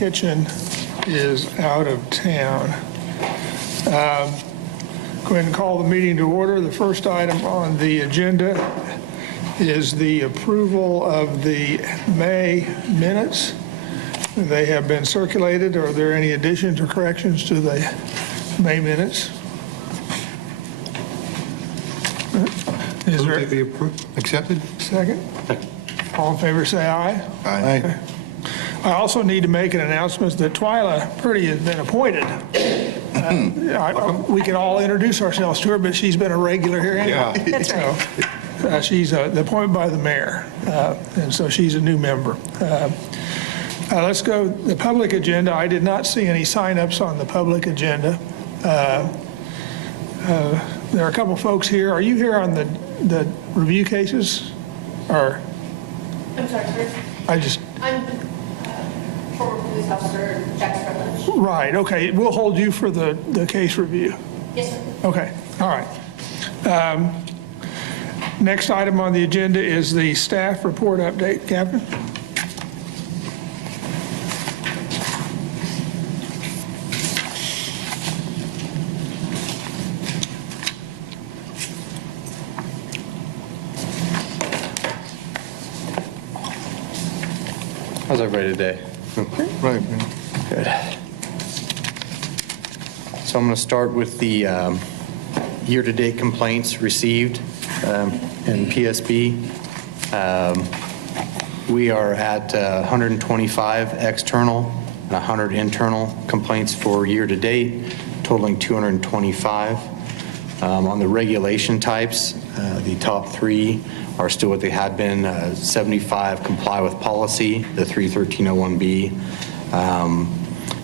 Kitchen is out of town. Go ahead and call the meeting to order. The first item on the agenda is the approval of the May minutes. They have been circulated. Are there any additions or corrections to the May minutes? Is there Be accepted? second? All in favor, say aye. Aye. I also need to make an announcement that Twyla Purdy has been appointed. We can all introduce ourselves to her, but she's been a regular here anyway. Yeah. That's right. So, she's appointed by the mayor, and so she's a new member. Let's go, the public agenda. I did not see any signups on the public agenda. There are a couple folks here. Are you here on the review cases? Or I'm sorry, sir. I'm former police officer Jack Scarlett. right, okay. We'll hold you for the case review. Yes, sir. Okay, all right. Next item on the agenda is the staff report update. Captain? How's everybody today? Right. Good. So I'm going to start with the year-to-date complaints received in PSB. We are at 125 external and 100 internal complaints for year-to-date, totaling 225. On the regulation types, the top three are still what they had been. 75 comply with policy, the 31301B,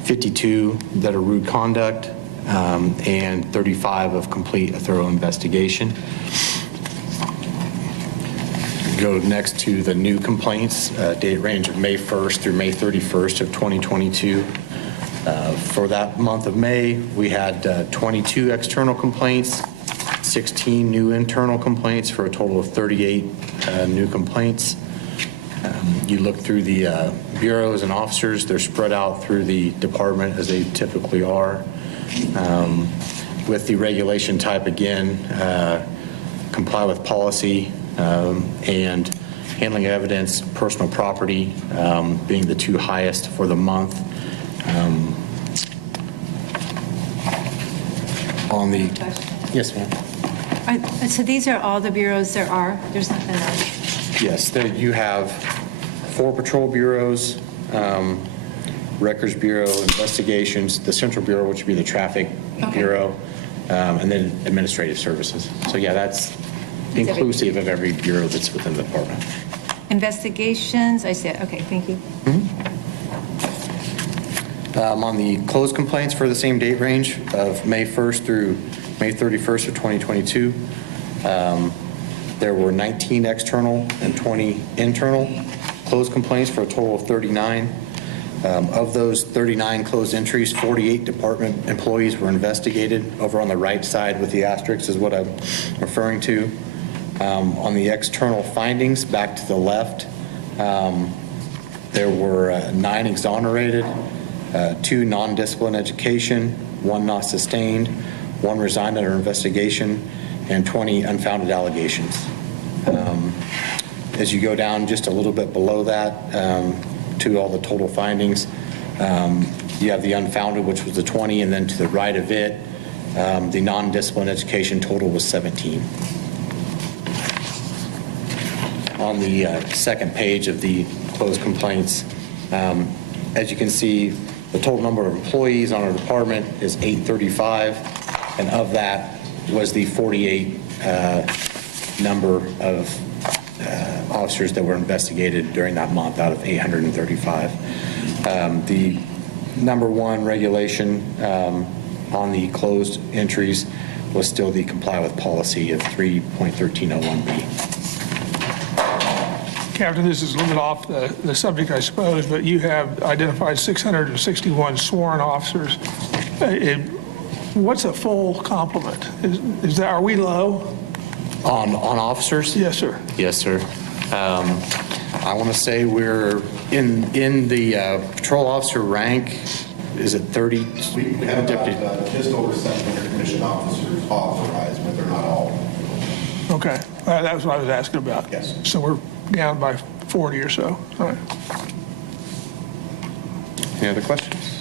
52 that are rude conduct, and 35 of complete a thorough investigation. Go next to the new complaints, date range of May 1st through May 31st of 2022. For that month of May, we had 22 external complaints, 16 new internal complaints for a total of 38 new complaints. You look through the bureaus and officers, they're spread out through the department as they typically are. With the regulation type again, comply with policy and handling evidence, personal property being the two highest for the month. On the, yes, ma'am. So these are all the bureaus there are? There's nothing else? Yes, there you have 4 patrol bureaus, records bureau, investigations, the central bureau, which would be the traffic bureau, and then administrative services. So yeah, that's inclusive of every bureau that's within the department. Investigations, I see it. Okay, thank you. On the closed complaints for the same date range of May 1st through May 31st of 2022, there were 19 external and 20 internal closed complaints for a total of 39. Of those 39 closed entries, 48 department employees were investigated. Over on the right side with the asterisks is what I'm referring to. On the external findings, back to the left, there were 9 exonerated, 2 non-discipline education, 1 not sustained, 1 resigned under investigation, and 20 unfounded allegations. As you go down just a little bit below that to all the total findings, you have the unfounded, which was the 20, and then to the right of it, the non-discipline education total was 17. On the second page of the closed complaints, as you can see, the total number of employees on our department is 835, and of that was the 48 number of officers that were investigated during that month out of 835. The number 1 regulation on the closed entries was still the comply with policy of 3.1301B. Captain, this is a little bit off the subject, I suppose, but you have identified 661 sworn officers. What's a full complement? Are we low? On officers? Yes, sir. Yes, sir. I want to say we're in the patrol officer rank, is it 30? We have about, just over 700 commissioned officers authorized, but they're not all. Okay, that was what I was asking about. Yes. So we're down by 40 or so. All right. Any other questions?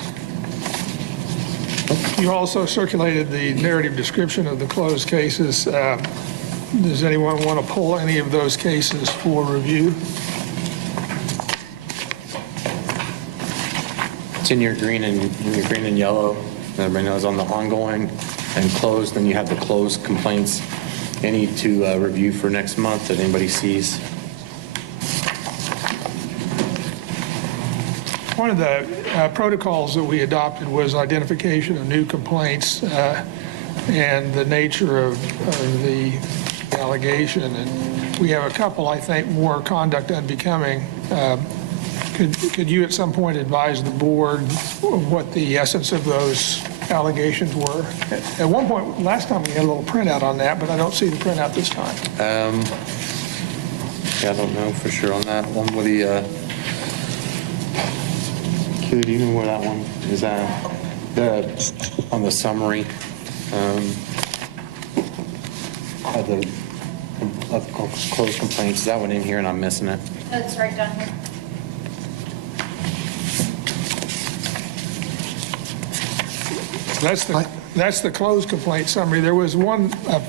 You also circulated the narrative description of the closed cases. Does anyone want to pull any of those cases for review? It's in your green and yellow. Everybody knows on the ongoing and closed, then you have the closed complaints. Any to review for next month that anybody sees. One of the protocols that we adopted was identification of new complaints and the nature of the allegation. And we have a couple, I think, more conduct unbecoming. Could you at some point advise the board of what the essence of those allegations were? At one point, last time we had a little printout on that, but I don't see the printout this time. Yeah, I don't know for sure on that one. With the, Kayla, do you know where that one is at? On the summary of closed complaints. Is that one in here and I'm missing it? It's right down here. That's the closed complaint summary. There was one a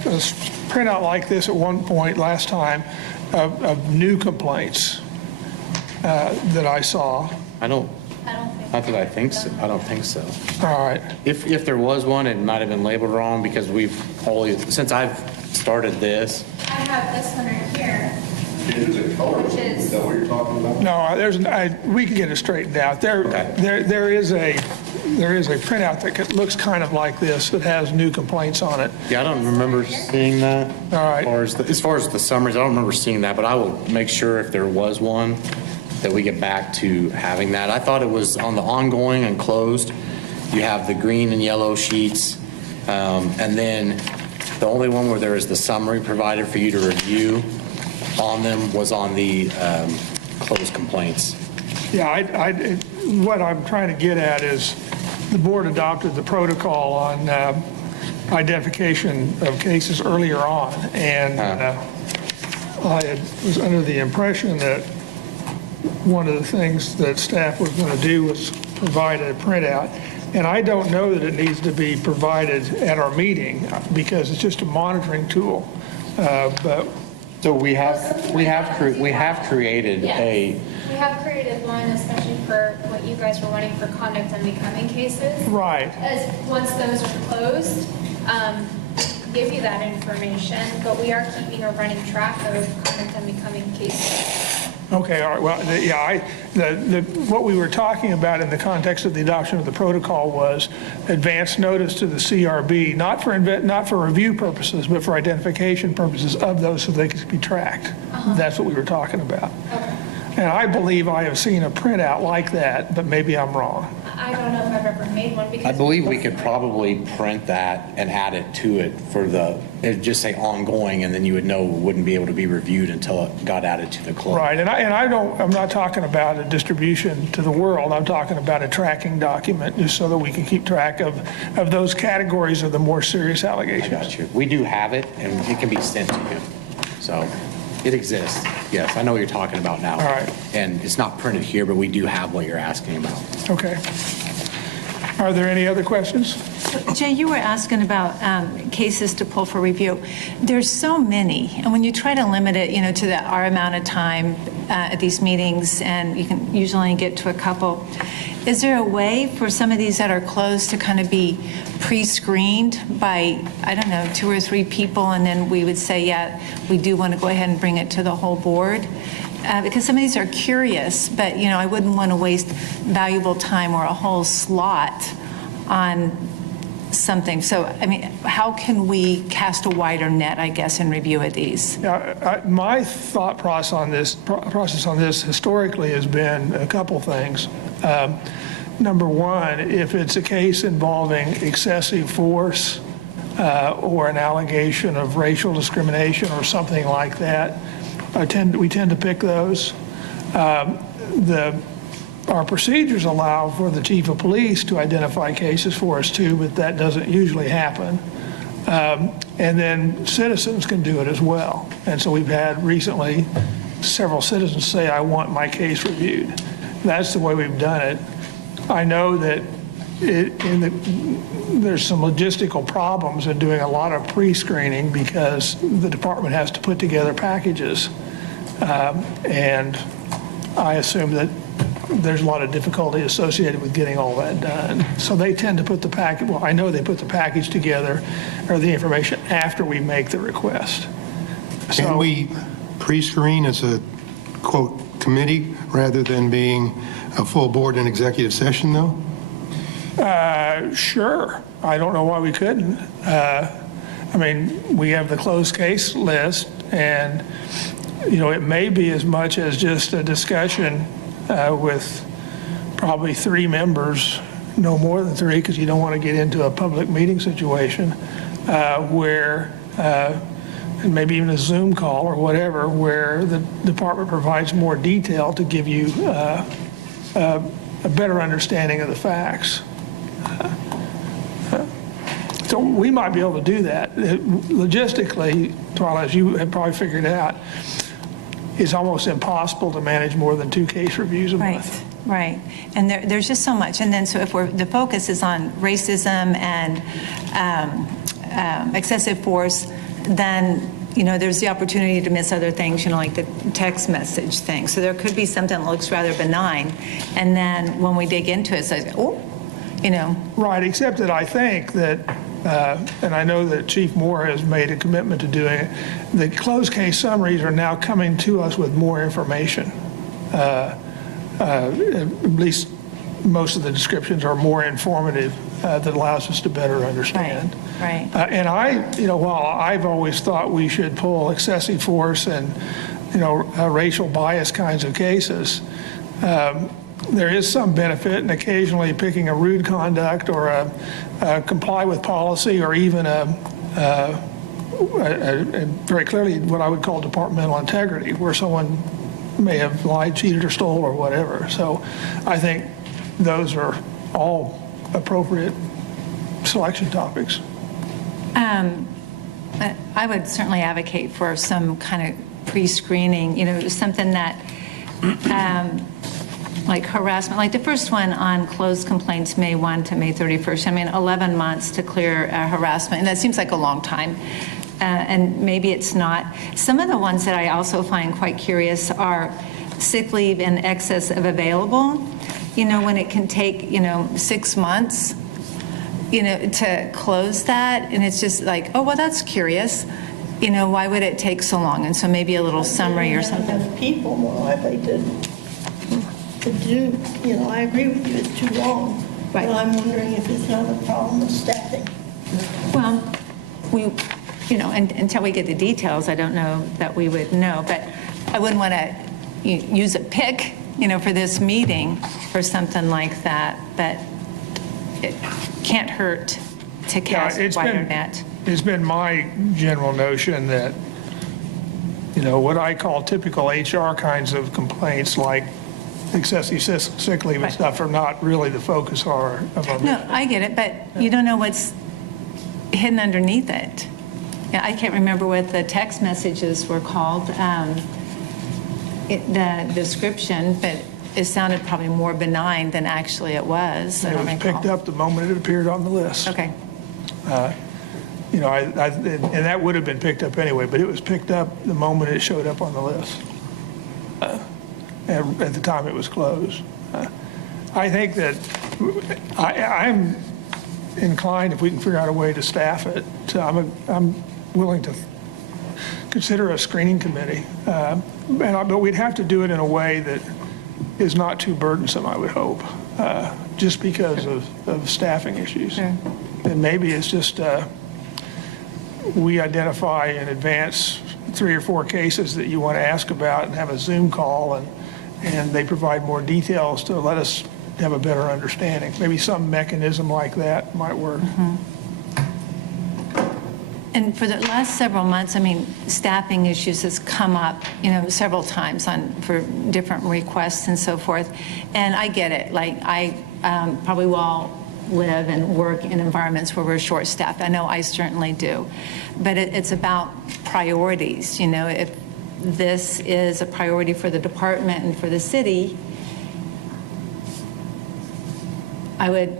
printout like this at one point last time of new complaints that I saw. I don't think. Not that I think so. I don't think so. All right. If there was one, it might have been labeled wrong because we've always, since I've started this. I have this one right here. Is it color? Which is- Is that what you're talking about? No, we can get it straightened out. Okay. There is a printout that looks kind of like this that has new complaints on it. Yeah, I don't remember seeing that. All right. As far as the summaries, I don't remember seeing that, but I will make sure if there was one that we get back to having that. I thought it was on the ongoing and closed. You have the green and yellow sheets, and then the only one where there is the summary provided for you to review on them was on the closed complaints. Yeah, what I'm trying to get at is the board adopted the protocol on identification of cases earlier on, and I was under the impression that one of the things that staff was going to do was provide a printout. And I don't know that it needs to be provided at our meeting because it's just a monitoring tool. But So we have created a. We have created one, especially for what you guys were wanting for conduct unbecoming cases. right. As, once those are closed, give you that information, but we are keeping a running track of conduct unbecoming cases. Okay, all right, well, what we were talking about in the context of the adoption of the protocol was advance notice to the CRB, not for review purposes, but for identification purposes of those so they could be tracked. That's what we were talking about. Okay. And I believe I have seen a printout like that, but maybe I'm wrong. I don't know if I've ever made one because. I believe we could probably print that and add it to it for it'd just say ongoing, and then you would know it wouldn't be able to be reviewed until it got added to the close. Right, I'm not talking about a distribution to the world. I'm talking about a tracking document, just so that we can keep track of those categories of the more serious I allegations. got you. We do have it, and it can be sent to you. So it exists. Yes, I know what you're talking about now. All right. And it's not printed here, but we do have what you're asking about. Okay. Are there any other questions? Jay, you were asking about cases to pull for review. There's so many, and when you try to limit it, to our amount of time at these meetings, and you can usually get to a couple, is there a way for some of these that are closed to kind of be pre-screened by, 2 or 3 people, and then we would say, yeah, we do want to go ahead and bring it to the whole board? Because some of these are curious, but, I wouldn't want to waste valuable time or a whole slot on something. So, how can we cast a wider net, I guess, in review of these? My thought process on this historically has been a couple things. Number one, if it's a case involving excessive force or an allegation of racial discrimination or something like that, we tend to pick those. Our procedures allow for the chief of police to identify cases for us too, but that doesn't usually happen. And then citizens can do it as well. And so we've had recently several citizens say, I want my case reviewed. That's the way we've done it. I know that there's some logistical problems in doing a lot of pre-screening because the department has to put together packages. And I assume that there's a lot of difficulty associated with getting all that done. So they tend to put the package, well, I know they put the package together or the information after we make the request. Can we pre-screen as a, quote, committee rather than being a full board in executive session, though? Sure. I don't know why we couldn't. I mean, we have the closed case list, and, you know, it may be as much as just a discussion with probably 3 members, no more than 3, because you don't want to get into a public meeting situation where, and maybe even a Zoom call or whatever, where the department provides more detail to give you a better understanding of the facts. So we might be able to do that. Logistically, Twyla, as you have probably figured out, it's almost impossible to manage more than 2 case reviews a month. Right. And there's just so much. And then so if the focus is on racism and excessive force, then, you know, there's the opportunity to miss other things, you know, like the text message thing. So there could be something that looks rather benign. And then when we dig into it, it's like, oh, you know. Right, except that I think that, and I know that Chief Moore has made a commitment to doing it, the closed case summaries are now coming to us with more information. At least most of the descriptions are more informative that allows us to better understand. Right. And while I've always thought we should pull excessive force and, you know, racial bias kinds of cases, there is some benefit in occasionally picking a rude conduct or a comply with policy or even a very clearly what I would call departmental integrity, where someone may have lied, cheated, or stole or whatever. So I think those are all appropriate selection topics. I would certainly advocate for some kind of pre-screening, you know, something that, like harassment, like the first one on closed complaints, May 1 to May 31st. I mean, 11 months to clear harassment, and that seems like a long time. And maybe it's not. Some of the ones that I also find quite curious are sick leave in excess of available. You know, when it can take, you know, 6 months, you know, to close that, and it's just like, oh, well, that's curious. You know, why would it take so long? And so maybe a little summary or something. Enough people more likely to do, you know, I agree with you, it's too long. Right. But I'm wondering if it's not a problem of staffing. Well, we, you know, and until we get the details, I don't know that we would know. But I wouldn't want to use a pick, you know, for this meeting for something like that. But it can't hurt to cast a wider net. It's been my general notion that, you know, what I call typical HR kinds of complaints, like excessive sick leave and Right. stuff, are not really the focus of our No, I get it, but you don't know what's hidden underneath it. Yeah, I can't remember what the text messages were called, the description, but it sounded probably more benign than actually it was. I It don't was recall. picked up the moment it appeared on the list. Okay. You know, and that would have been picked up anyway, but it was picked up the moment it showed up on the list. At the time it was closed. I think that I'm inclined, if we can figure out a way to staff it, I'm willing to consider a screening committee. But we'd have to do it in a way that is not too burdensome, I would hope, just because of staffing issues. Sure. And maybe it's just we identify in advance 3 or 4 cases that you want to ask about and have a Zoom call, and they provide more details to let us have a better understanding. Maybe some mechanism like that might work. And for the last several months, I mean, staffing issues has come up, several times for different requests and so forth. And I get it. Like, I probably will all live and work in environments where we're short-staffed. I know I certainly do. But it's about priorities. If this is a priority for the department and for the city, I would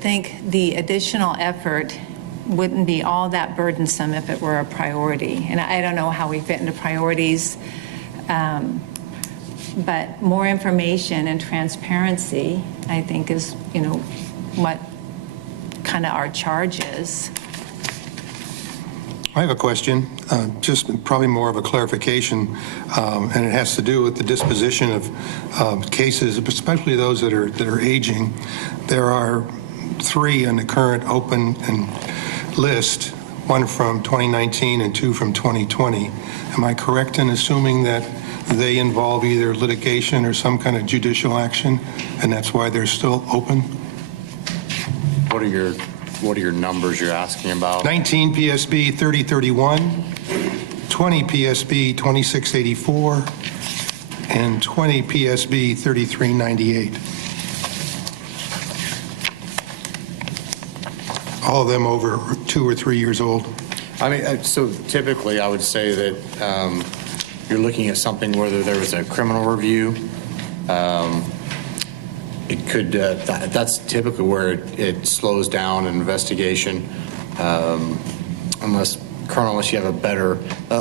think the additional effort wouldn't be all that burdensome if it were a priority. And I don't know how we fit into priorities, but more information and transparency, I think, is, what kind of our charge is. I have a question, just probably more of a clarification, and it has to do with the disposition of cases, especially those that are aging. There are 3 on the current open and list, 1 from 2019 and 2 from 2020. Am I correct in assuming that they involve either litigation or some kind of judicial action, and that's why they're still open? What are your numbers you're asking about? 19 PSB 3031, 20 PSB 2684, and 20 PSB 3398. All of them over 2 or 3 years old. I mean, so typically I would say that you're looking at something whether there was a criminal review. It could, that's typically where it slows down an investigation, unless you have a better,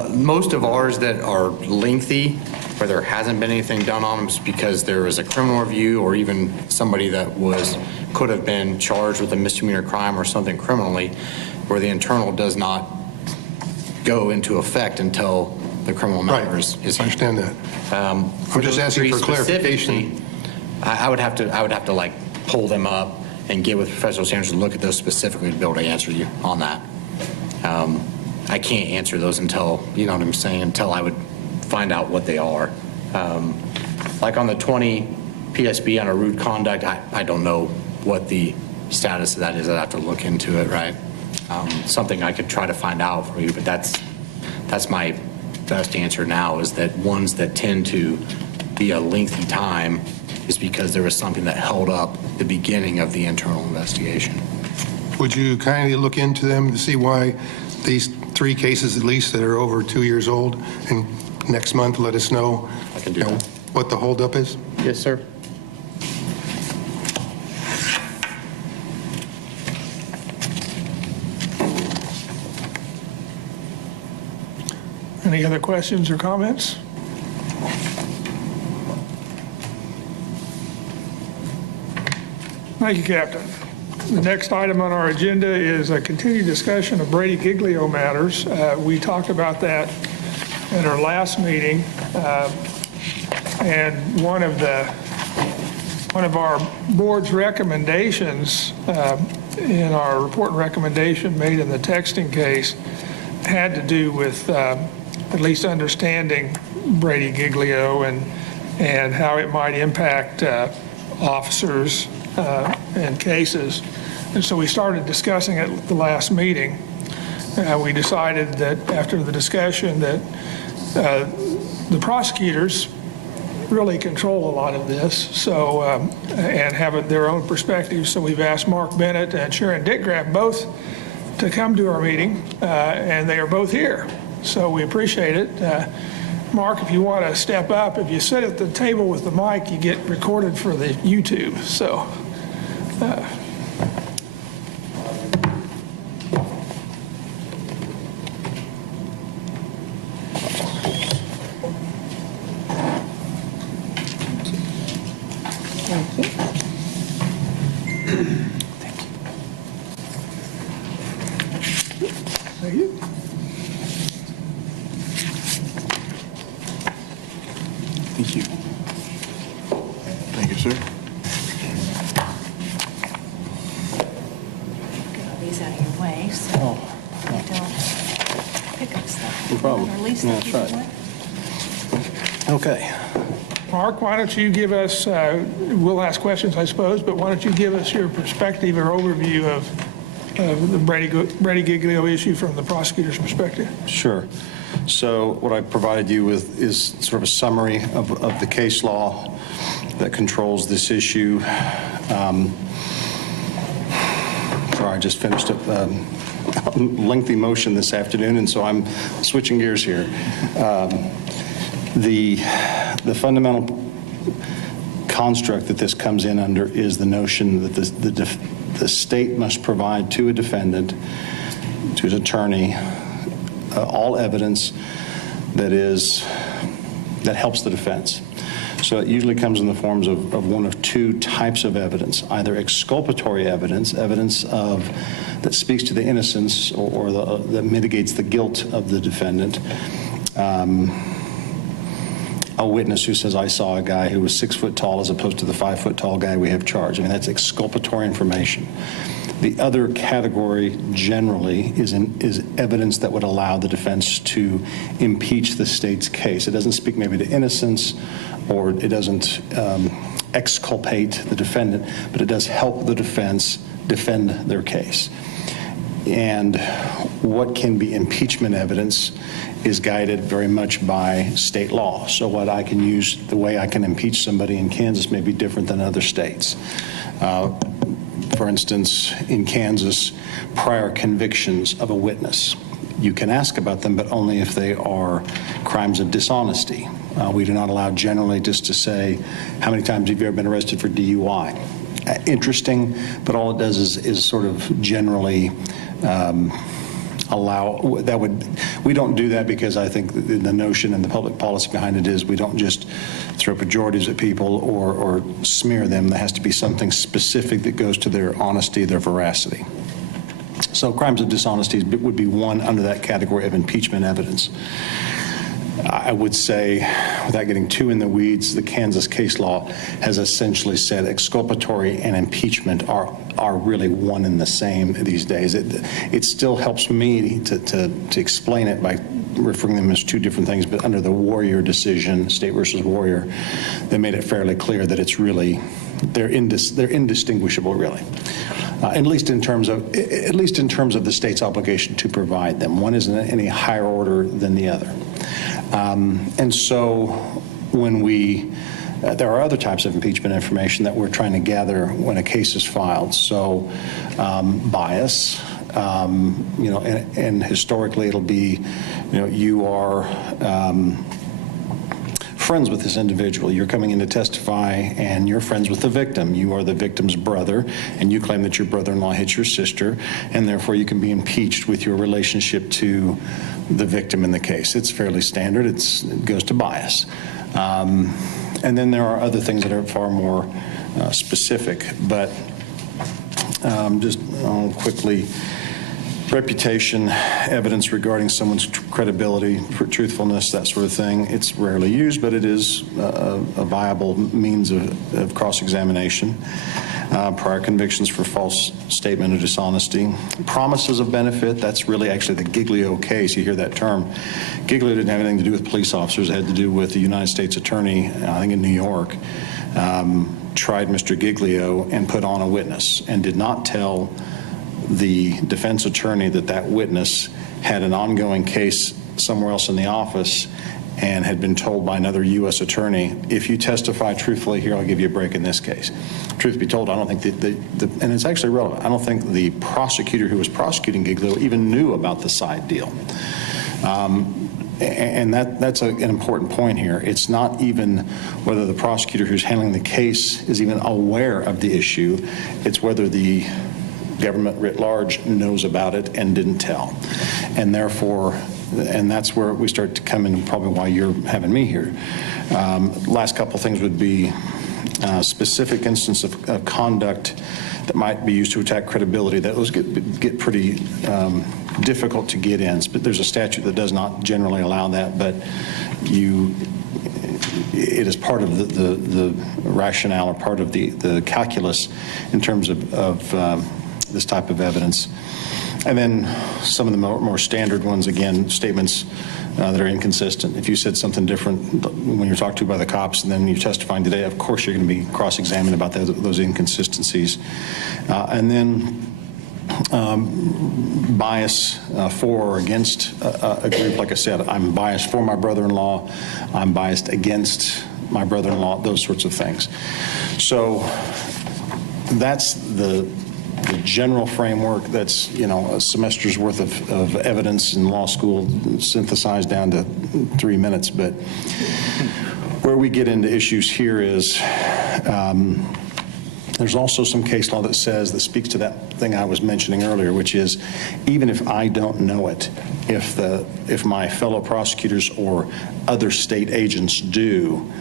most of ours that are lengthy, where there hasn't been anything done on them, is because there was a criminal review or even somebody that could have been charged with a misdemeanor crime or something criminally, where the internal does not go into effect until the criminal matter is I understand that. I'm just asking for clarification. I would have to like pull them up and get with professional standards and look at those specifically to be able to answer you on that. I can't answer those until, you know what I'm saying, until I would find out what they are. Like on the 20 PSB on a rude conduct, I don't know what the status of that is. I'd have to look into it, right? Something I could try to find out for you, but that's my best answer now, is that ones that tend to be a lengthy time is because there was something that held up the beginning of the internal investigation. Would you kindly look into them to see why these 3 cases at least that are over 2 years old, and next month let us know, I can do that. what the holdup is? Yes, sir. Any other questions or comments? Thank you, Captain. The next item on our agenda is a continued discussion of Brady Giglio matters. We talked about that at our last meeting, and one of our board's recommendations in our report and recommendation made in the texting case had to do with at least understanding Brady Giglio and how it might impact officers and cases. And so we started discussing it at the last meeting. We decided that after the discussion that the prosecutors really control a lot of this, so and have their own perspectives. So we've asked Mark Bennett and Sharon Dickgraf both to come to our meeting, and they are both here. So we appreciate it. Mark, if you want to step up, if you sit at the table with the mic, you get recorded for the YouTube. So. Thank you. Thank you. Thank you. Thank you, sir. Get all these out of your way, so you don't pick up stuff. No problem. Or at least Yeah, keep that's it right. away. Okay. Mark, why don't you give us, we'll ask questions, I suppose, but why don't you give us your perspective or overview of the Brady Giglio issue from the prosecutor's perspective? Sure. So what I provided you with is sort of a summary of the case law that controls this issue. Sorry, I just finished a lengthy motion this afternoon, and so I'm switching gears here. The fundamental construct that this comes in under is the notion that the state must provide to a defendant, to his attorney, all evidence that helps the defense. So it usually comes in the forms of one of two types of evidence, either exculpatory evidence, that speaks to the innocence or that mitigates the guilt of the defendant. A witness who says, I saw a guy who was 6 foot tall as opposed to the 5 foot tall guy we have charged. I mean, that's exculpatory information. The other category generally is evidence that would allow the defense to impeach the state's case. It doesn't speak maybe to innocence, or it doesn't exculpate the defendant, but it does help the defense defend their case. And what can be impeachment evidence is guided very much by state law. So what I can use, the way I can impeach somebody in Kansas may be different than other states. For instance, in Kansas, prior convictions of a witness. You can ask about them, but only if they are crimes of dishonesty. We do not allow generally just to say, how many times have you ever been arrested for DUI? Interesting, but all it does is sort of generally allow that would. We don't do that because I think the notion and the public policy behind it is we don't just throw pejoratives at people or smear them. There has to be something specific that goes to their honesty, their veracity. So crimes of dishonesty would be one under that category of impeachment evidence. I would say, without getting too in the weeds, the Kansas case law has essentially said exculpatory and impeachment are really one and the same these days. It still helps me to explain it by referring them as two different things, but under the Warrior decision, State versus Warrior, they made it fairly clear that it's really, they're indistinguishable, really. At least in terms of the state's obligation to provide them. One isn't in any higher order than the other. And so when there are other types of impeachment information that we're trying to gather when a case is filed. So bias, and historically it'll be, you are friends with this individual. You're coming in to testify and you're friends with the victim. You are the victim's brother and you claim that your brother-in-law hit your sister, and therefore you can be impeached with your relationship to the victim in the case. It's fairly standard. It goes to bias. And then there are other things that are far more specific, but just quickly, reputation, evidence regarding someone's credibility, truthfulness, that sort of thing. It's rarely used, but it is a viable means of cross-examination. Prior convictions for false statement or dishonesty. Promises of benefit, that's really actually the Giglio case. You hear that term. Giglio didn't have anything to do with police officers. It had to do with the United States attorney, I think in New York, tried Mr. Giglio and put on a witness and did not tell the defense attorney that witness had an ongoing case somewhere else in the office and had been told by another U.S. attorney, if you testify truthfully here, I'll give you a break in this case. Truth be told, I don't think and it's actually relevant, I don't think the prosecutor who was prosecuting Giglio even knew about the side deal. And that's an important point here. It's not even whether the prosecutor who's handling the case is even aware of the issue. It's whether the government writ large knows about it and didn't tell. And therefore, and that's where we start to come in, probably why you're having me here. Last couple things would be specific instance of conduct that might be used to attack credibility. Those get pretty difficult to get in. But there's a statute that does not generally allow that, but it is part of the rationale or part of the calculus in terms of this type of evidence. And then some of the more standard ones, again, statements that are inconsistent. If you said something different when you're talked to by the cops and then you're testifying today, of course you're going to be cross-examined about those inconsistencies. And then bias for or against a group. Like I said, I'm biased for my brother-in-law. I'm biased against my brother-in-law, those sorts of things. So that's the general framework. That's, a semester's worth of evidence in law school synthesized down to 3 minutes. But where we get into issues here is there's also some case law that speaks to that thing I was mentioning earlier, which is even if I don't know it, if my fellow prosecutors or other state agents do,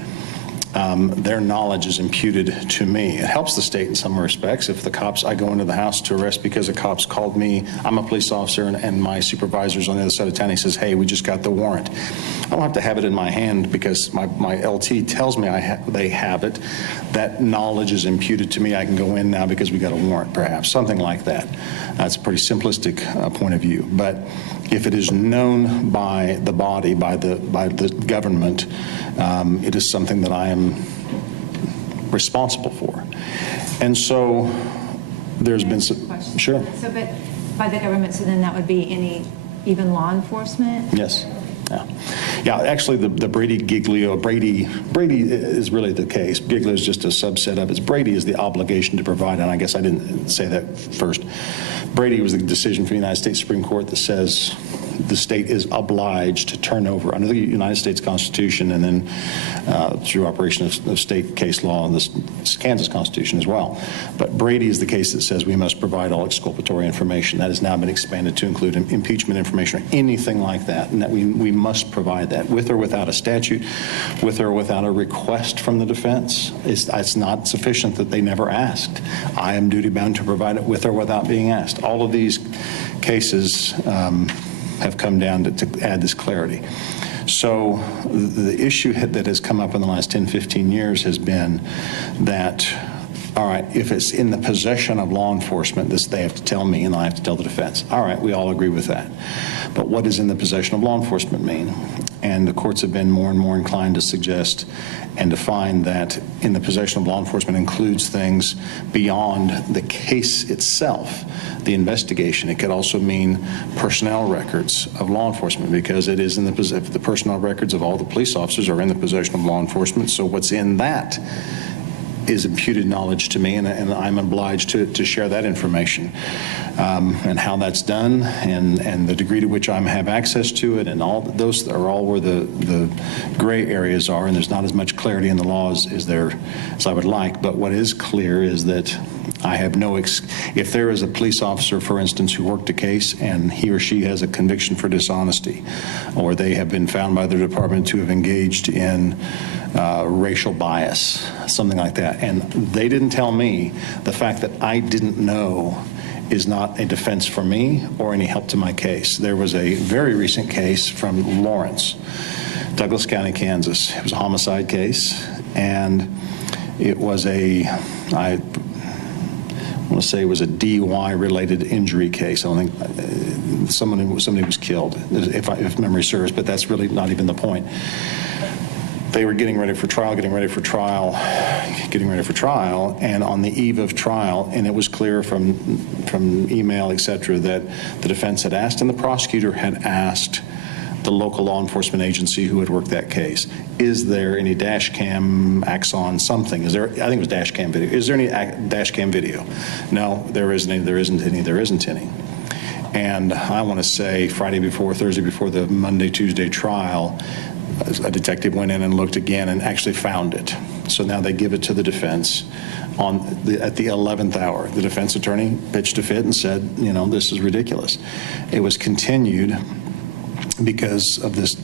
their knowledge is imputed to me. It helps the state in some respects. If I go into the house to arrest because a cop's called me, I'm a police officer, and my supervisor's on the other side of town, he says, hey, we just got the warrant. I don't have to have it in my hand because my LT tells me they have it. That knowledge is imputed to me. I can go in now because we got a warrant, perhaps, something like that. That's a pretty simplistic point of view. But if it is known by the body, by the government, it is something that I am responsible for. And so there's been some... Question. Sure. So, but by the government, so then that would be even law enforcement? Yes. Yeah, actually, the Brady-Giglio, Brady is really the case. Giglio is just a subset of it. Brady is the obligation to provide, and I guess I didn't say that first. Brady was the decision from the United States Supreme Court that says the state is obliged to turn over under the United States Constitution and then through operation of state case law and the Kansas Constitution as well. But Brady is the case that says we must provide all exculpatory information. That has now been expanded to include impeachment information or anything like that, and that we must provide that with or without a statute, with or without a request from the defense. It's not sufficient that they never asked. I am duty bound to provide it with or without being asked. All of these cases have come down to add this clarity. So the issue that has come up in the last 10, 15 years has been that, all right, if it's in the possession of law enforcement, they have to tell me and I have to tell the defense. All right, we all agree with that. But what does in the possession of law enforcement mean? And the courts have been more and more inclined to suggest and define that in the possession of law enforcement includes things beyond the case itself, the investigation. It could also mean personnel records of law enforcement because it is in the personnel records of all the police officers are in the possession of law enforcement. So what's in that is imputed knowledge to me, and I'm obliged to share that information. And how that's done and the degree to which I have access to it, and all those are all where the gray areas are, and there's not as much clarity in the law as I would like. But what is clear is that I have if there is a police officer, for instance, who worked a case and he or she has a conviction for dishonesty, or they have been found by the department to have engaged in racial bias, something like that, and they didn't tell me, the fact that I didn't know is not a defense for me or any help to my case. There was a very recent case from Lawrence, Douglas County, Kansas. It was a homicide case, and it was I want to say it was a DUI-related injury case. I don't think somebody was killed, if memory serves, but that's really not even the point. They were getting ready for trial, and on the eve of trial, and it was clear from email, et cetera, that the defense had asked and the prosecutor had asked the local law enforcement agency who had worked that case, is there any dash cam, Axon, something? I think it was dash cam video. Is there any dash cam video? No, there isn't any. And I want to say Thursday before the Monday, Tuesday trial, a detective went in and looked again and actually found it. So now they give it to the defense at the 11th hour. The defense attorney pitched a fit and said, this is ridiculous. It was continued because of this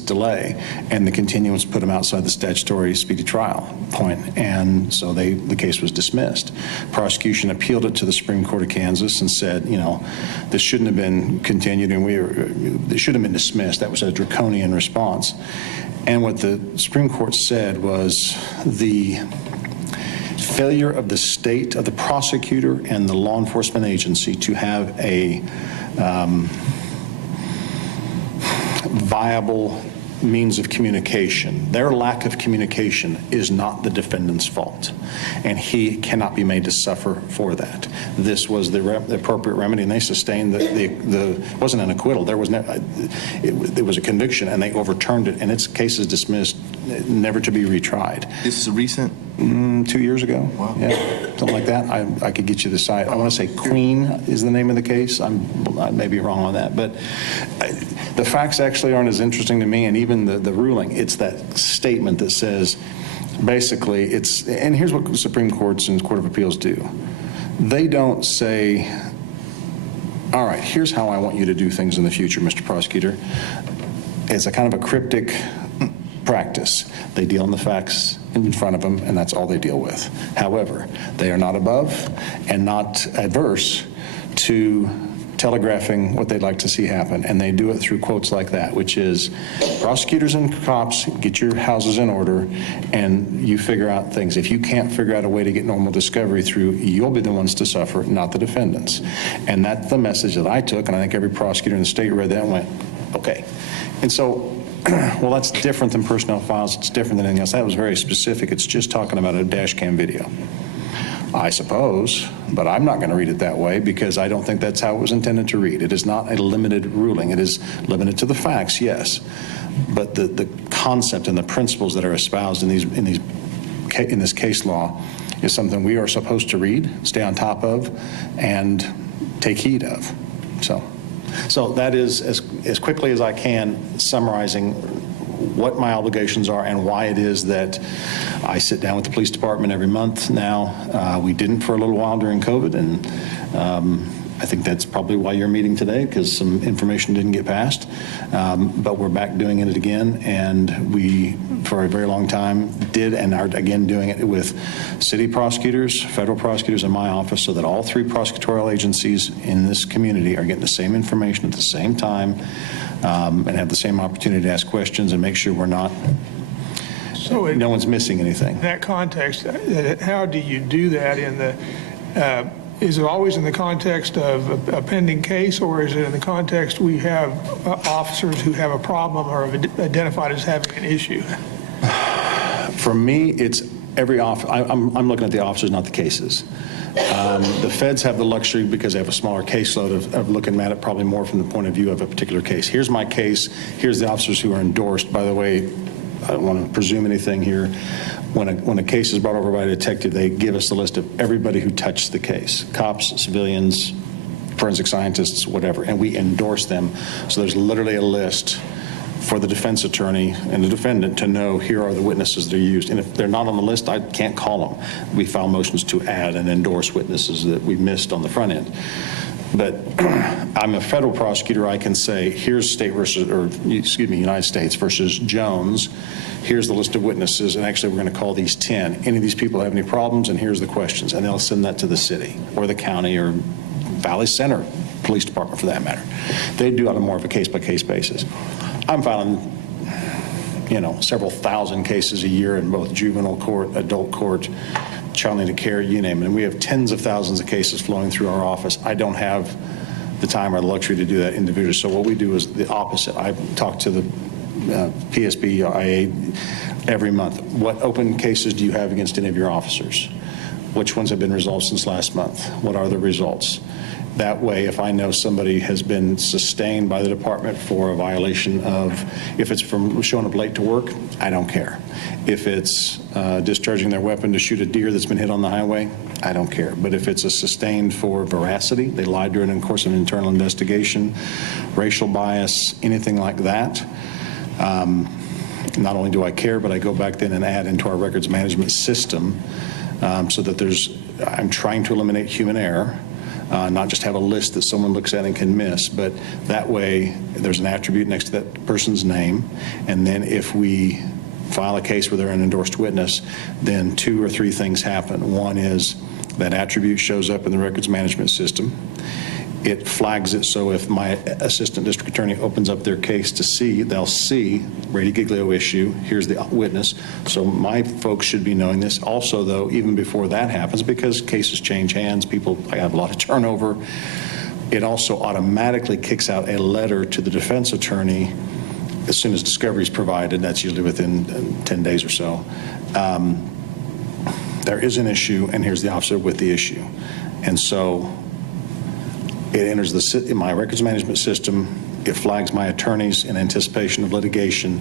delay, and the continuance put them outside the statutory speedy trial point, and so the case was dismissed. Prosecution appealed it to the Supreme Court of Kansas and said, this shouldn't have been continued, and it should have been dismissed. That was a draconian response. And what the Supreme Court said was the failure of the state, of the prosecutor and the law enforcement agency to have a viable means of communication. Their lack of communication is not the defendant's fault, and he cannot be made to suffer for that. This was the appropriate remedy, and they sustained it wasn't an acquittal. There was it was a conviction, and they overturned it, and its case is dismissed, never to be retried. This is recent? 2 years ago. Wow. Yeah, something like that. I could get you the site. I want to say Queen is the name of the case. I may be wrong on that, but the facts actually aren't as interesting to me, and even the ruling. It's that statement that says, basically, and here's what Supreme Courts and Court of Appeals do. They don't say, all right, here's how I want you to do things in the future, Mr. Prosecutor. It's a kind of a cryptic practice. They deal in the facts in front of them, and that's all they deal with. However, they are not above and not adverse to telegraphing what they'd like to see happen, and they do it through quotes like that, which is, prosecutors and cops, get your houses in order, and you figure out things. If you can't figure out a way to get normal discovery through, you'll be the ones to suffer, not the defendants. And that's the message that I took, and I think every prosecutor in the state read that and went, okay. And so, well, that's different than personnel files. It's different than anything else. That was very specific. It's just talking about a dash cam video, I suppose, but I'm not going to read it that way because I don't think that's how it was intended to read. It is not a limited ruling. It is limited to the facts, yes, but the concept and the principles that are espoused in this case law is something we are supposed to read, stay on top of, and take heed of. So that is, as quickly as I can, summarizing what my obligations are and why it is that I sit down with the police department every month now. We didn't for a little while during COVID, and I think that's probably why you're meeting today, because some information didn't get passed. But we're back doing it again, and we, for a very long time, did and are again doing it with city prosecutors, federal prosecutors, and my office, so that all three prosecutorial agencies in this community are getting the same information at the same time, and have the same opportunity to ask questions and make sure no one's missing anything. In that context, how do you do that is it always in the context of a pending case, or is it in the context we have officers who have a problem or have identified as having an issue? For me, it's every officer. I'm looking at the officers, not the cases. The feds have the luxury, because they have a smaller caseload, of looking at it probably more from the point of view of a particular case. Here's my case. Here's the officers who are endorsed. By the way, I don't want to presume anything here. When a case is brought over by a detective, they give us the list of everybody who touched the case, cops, civilians, forensic scientists, whatever, and we endorse them. So there's literally a list for the defense attorney and the defendant to know, here are the witnesses that are used. And if they're not on the list, I can't call them. We file motions to add and endorse witnesses that we missed on the front end. But I'm a federal prosecutor. I can say, here's United States versus Jones. Here's the list of witnesses, and actually we're going to call these 10. Any of these people have any problems, and here's the questions. And they'll send that to the city or the county or Valley Center Police Department, for that matter. They do it on more of a case-by-case basis. I'm filing, several thousand cases a year in both juvenile court, adult court, child needed care, you name it. And we have tens of thousands of cases flowing through our office. I don't have the time or the luxury to do that individually. So what we do is the opposite. I talk to the PSB, IA every month. What open cases do you have against any of your officers? Which ones have been resolved since last month? What are the results? That way, if I know somebody has been sustained by the department for a violation of, if it's from showing up late to work, I don't care. If it's discharging their weapon to shoot a deer that's been hit on the highway, I don't care. But if it's a sustained for veracity, they lied during the course of an internal investigation, racial bias, anything like that, not only do I care, but I go back then and add into our records management system so that I'm trying to eliminate human error. Not just have a list that someone looks at and can miss, but that way there's an attribute next to that person's name, and then if we file a case where they're an endorsed witness, then 2 or 3 things happen. One is that attribute shows up in the records management system. It flags it, so if my assistant district attorney opens up their case to see, they'll see Brady Giglio issue, here's the witness. So my folks should be knowing this. Also, though, even before that happens, because cases change hands, I have a lot of turnover, it also automatically kicks out a letter to the defense attorney as soon as discovery is provided, that's usually within 10 days or so, there is an issue, and here's the officer with the issue. And so it enters my records management system, it flags my attorneys in anticipation of litigation,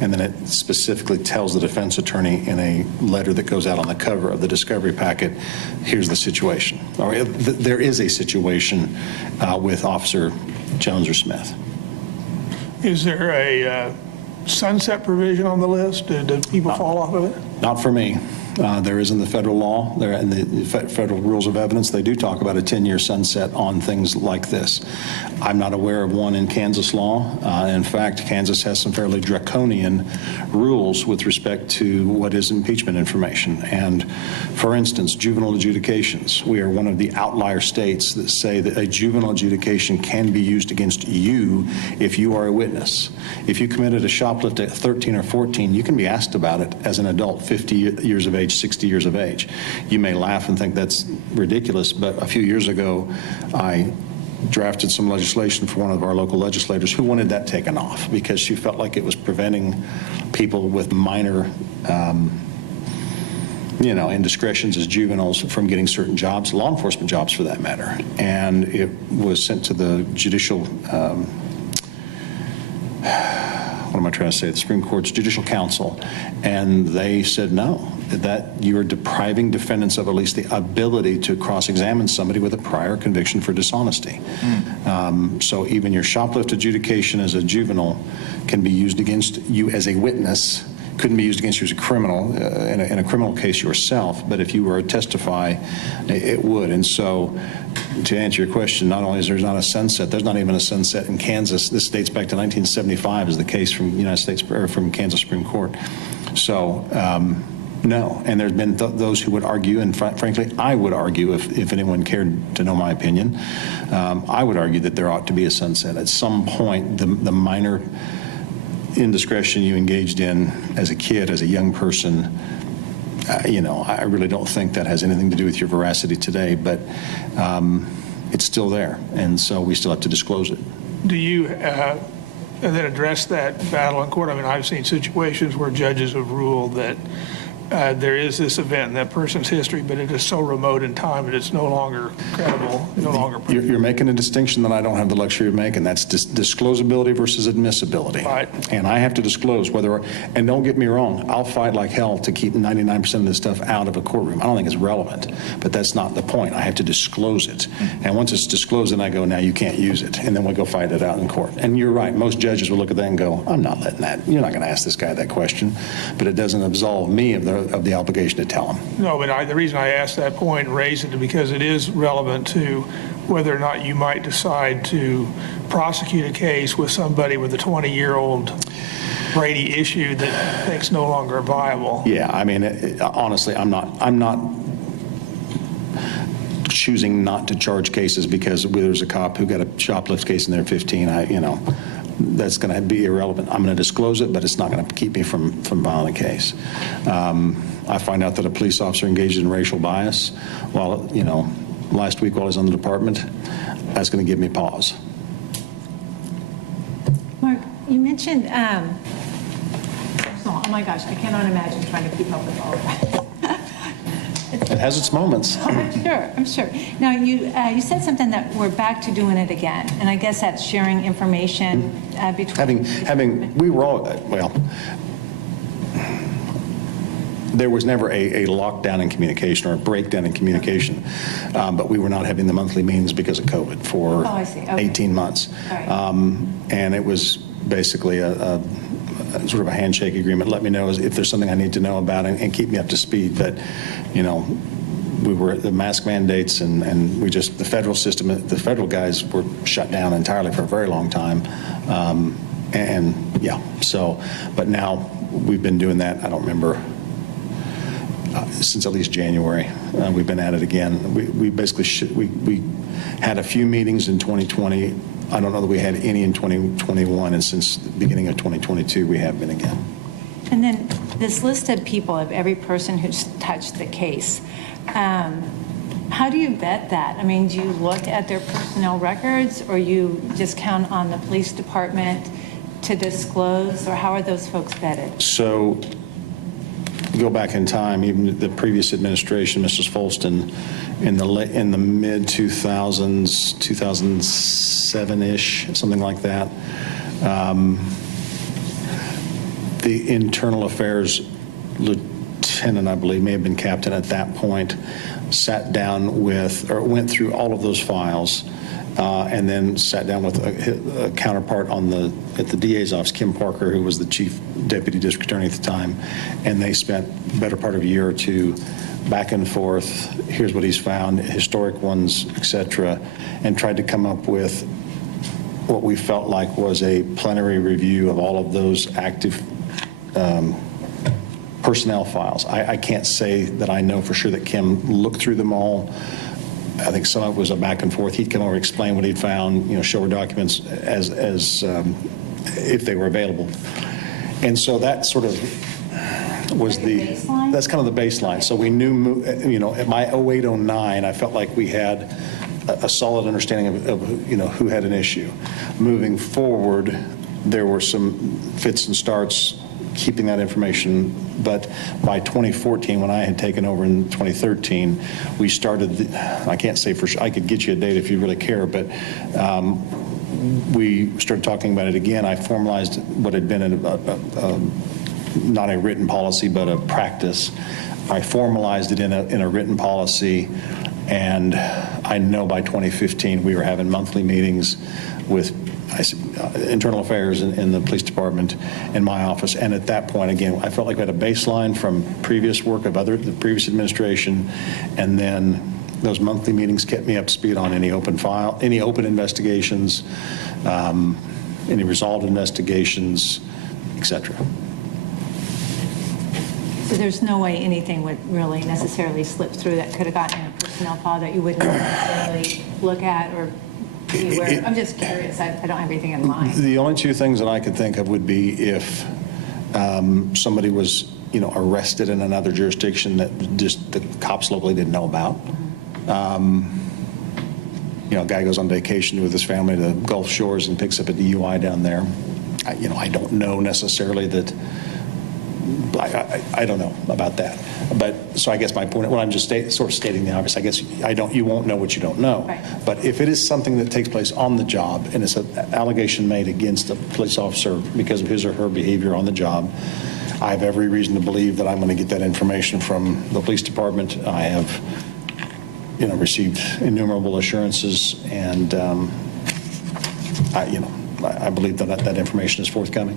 and then it specifically tells the defense attorney in a letter that goes out on the cover of the discovery packet, here's the situation. Or there is a situation with Officer Jones or Smith. Is there a sunset provision on the list? Do people fall off of it? Not for me. There is in the federal law, there in the federal rules of evidence, they do talk about a 10-year sunset on things like this. I'm not aware of one in Kansas law. In fact, Kansas has some fairly draconian rules with respect to what is impeachment information. And for instance, juvenile adjudications. We are one of the outlier states that say that a juvenile adjudication can be used against you if you are a witness. If you committed a shoplift at 13 or 14, you can be asked about it as an adult, 50 years of age, 60 years of age. You may laugh and think that's ridiculous, but a few years ago, I drafted some legislation for one of our local legislators who wanted that taken off because she felt like it was preventing people with minor indiscretions as juveniles from getting certain jobs, law enforcement jobs for that matter. And it was sent to the judicial what am I trying to say, the Supreme Court's Judicial Council, and they said no, that you are depriving defendants of at least the ability to cross-examine somebody with a prior conviction for dishonesty. So even your shoplift adjudication as a juvenile can be used against you as a witness, couldn't be used against you as a criminal, in a criminal case yourself, but if you were to testify, it would. And so to answer your question, not only is there not a sunset, there's not even a sunset in Kansas. This dates back to 1975 is the case from the United States, or from Kansas Supreme Court. So no, and there's been those who would argue, and frankly, I would argue, if anyone cared to know my opinion, I would argue that there ought to be a sunset. At some point, the minor indiscretion you engaged in as a kid, as a young person, I really don't think that has anything to do with your veracity today, but it's still there, and so we still have to disclose it. Do you then address that battle in court? I mean, I've seen situations where judges have ruled that there is this event in that person's history, but it is so remote in time that it's no longer credible, no longer. You're making a distinction that I don't have the luxury of making. That's disclosability versus admissibility. Right. And I have to disclose whether, and don't get me wrong, I'll fight like hell to keep 99% of this stuff out of a courtroom. I don't think it's relevant, but that's not the point. I have to disclose it. And once it's disclosed, then I go, now you can't use it. And then we go fight it out in court. And you're right. Most judges will look at that and go, I'm not letting that. You're not going to ask this guy that question. But it doesn't absolve me of the obligation to tell him. No, but the reason I asked that point and raised it is because it is relevant to whether or not you might decide to prosecute a case with somebody with a 20-year-old Brady issue that thinks no longer viable. Yeah, I mean, honestly, I'm not choosing not to charge cases because there's a cop who got a shoplift case and they're 15. That's going to be irrelevant. I'm going to disclose it, but it's not going to keep me from filing a case. I find out that a police officer engaged in racial bias last week while I was on the department. That's going to give me pause. Mark, you mentioned, oh my gosh, I cannot imagine trying to keep up with all of that. It has its moments. Oh, I'm sure. Now, you said something that we're back to doing it again, and I guess that's sharing information between... We were all, there was never a lockdown in communication or a breakdown in communication, but we were not having the monthly meetings because of COVID for 18 months. Right. And it was basically a sort of a handshake agreement. Let me know if there's something I need to know about and keep me up to speed. But, we were at the mask mandates and the federal system, the federal guys were shut down entirely for a very long time. But now we've been doing that, I don't remember, since at least January. We've been at it again. We basically we had a few meetings in 2020. I don't know that we had any in 2021, and since the beginning of 2022, we have been again. And then this list of people, of every person who's touched the case, how do you vet that? I mean, do you look at their personnel records, or you just count on the police department to disclose, or how are those folks vetted? So go back in time, even the previous administration, Mrs. Folston, in the mid-2000s, 2007-ish, something like that, the internal affairs lieutenant, I believe, may have been captain at that point, sat down with, or went through all of those files, and then sat down with a counterpart at the DA's office, Kim Parker, who was the chief deputy district attorney at the time, and they spent the better part of a year or two back and forth. Here's what he's found, historic ones, et cetera, and tried to come up with what we felt like was a plenary review of all of those active personnel files. I can't say that I know for sure that Kim looked through them all. I think some of it was a back and forth. He'd come over, explain what he'd found, show her documents as if they were available. And so that sort of was Like a baseline? that's kind of the baseline. So we knew, at my 08-09, I felt like we had a solid understanding of who had an issue. Moving forward, there were some fits and starts keeping that information, but by 2014, when I had taken over in 2013, we started, I can't say for sure, I could get you a date if you really care, but we started talking about it again. I formalized what had been not a written policy, but a practice. I formalized it in a written policy, and I know by 2015 we were having monthly meetings with internal affairs in the police department in my office. And at that point, again, I felt like we had a baseline from previous work of the previous administration, and then those monthly meetings kept me up to speed on any open file, any open investigations, any resolved investigations, et cetera. So there's no way anything would really necessarily slip through that could have gotten in a personnel file that you wouldn't necessarily look at or be aware of? I'm just curious. I don't have everything in mind. The only two things that I could think of would be if somebody was, arrested in another jurisdiction that just the cops locally didn't know about. A guy goes on vacation with his family to Gulf Shores and picks up a DUI down there. I don't know necessarily that. I don't know about that. But so I guess my point, well, I'm just sort of stating the obvious. I guess you won't know what you don't know. Right. But if it is something that takes place on the job and it's an allegation made against a police officer because of his or her behavior on the job, I have every reason to believe that I'm going to get that information from the police department. I have, received innumerable assurances, and I believe that information is forthcoming.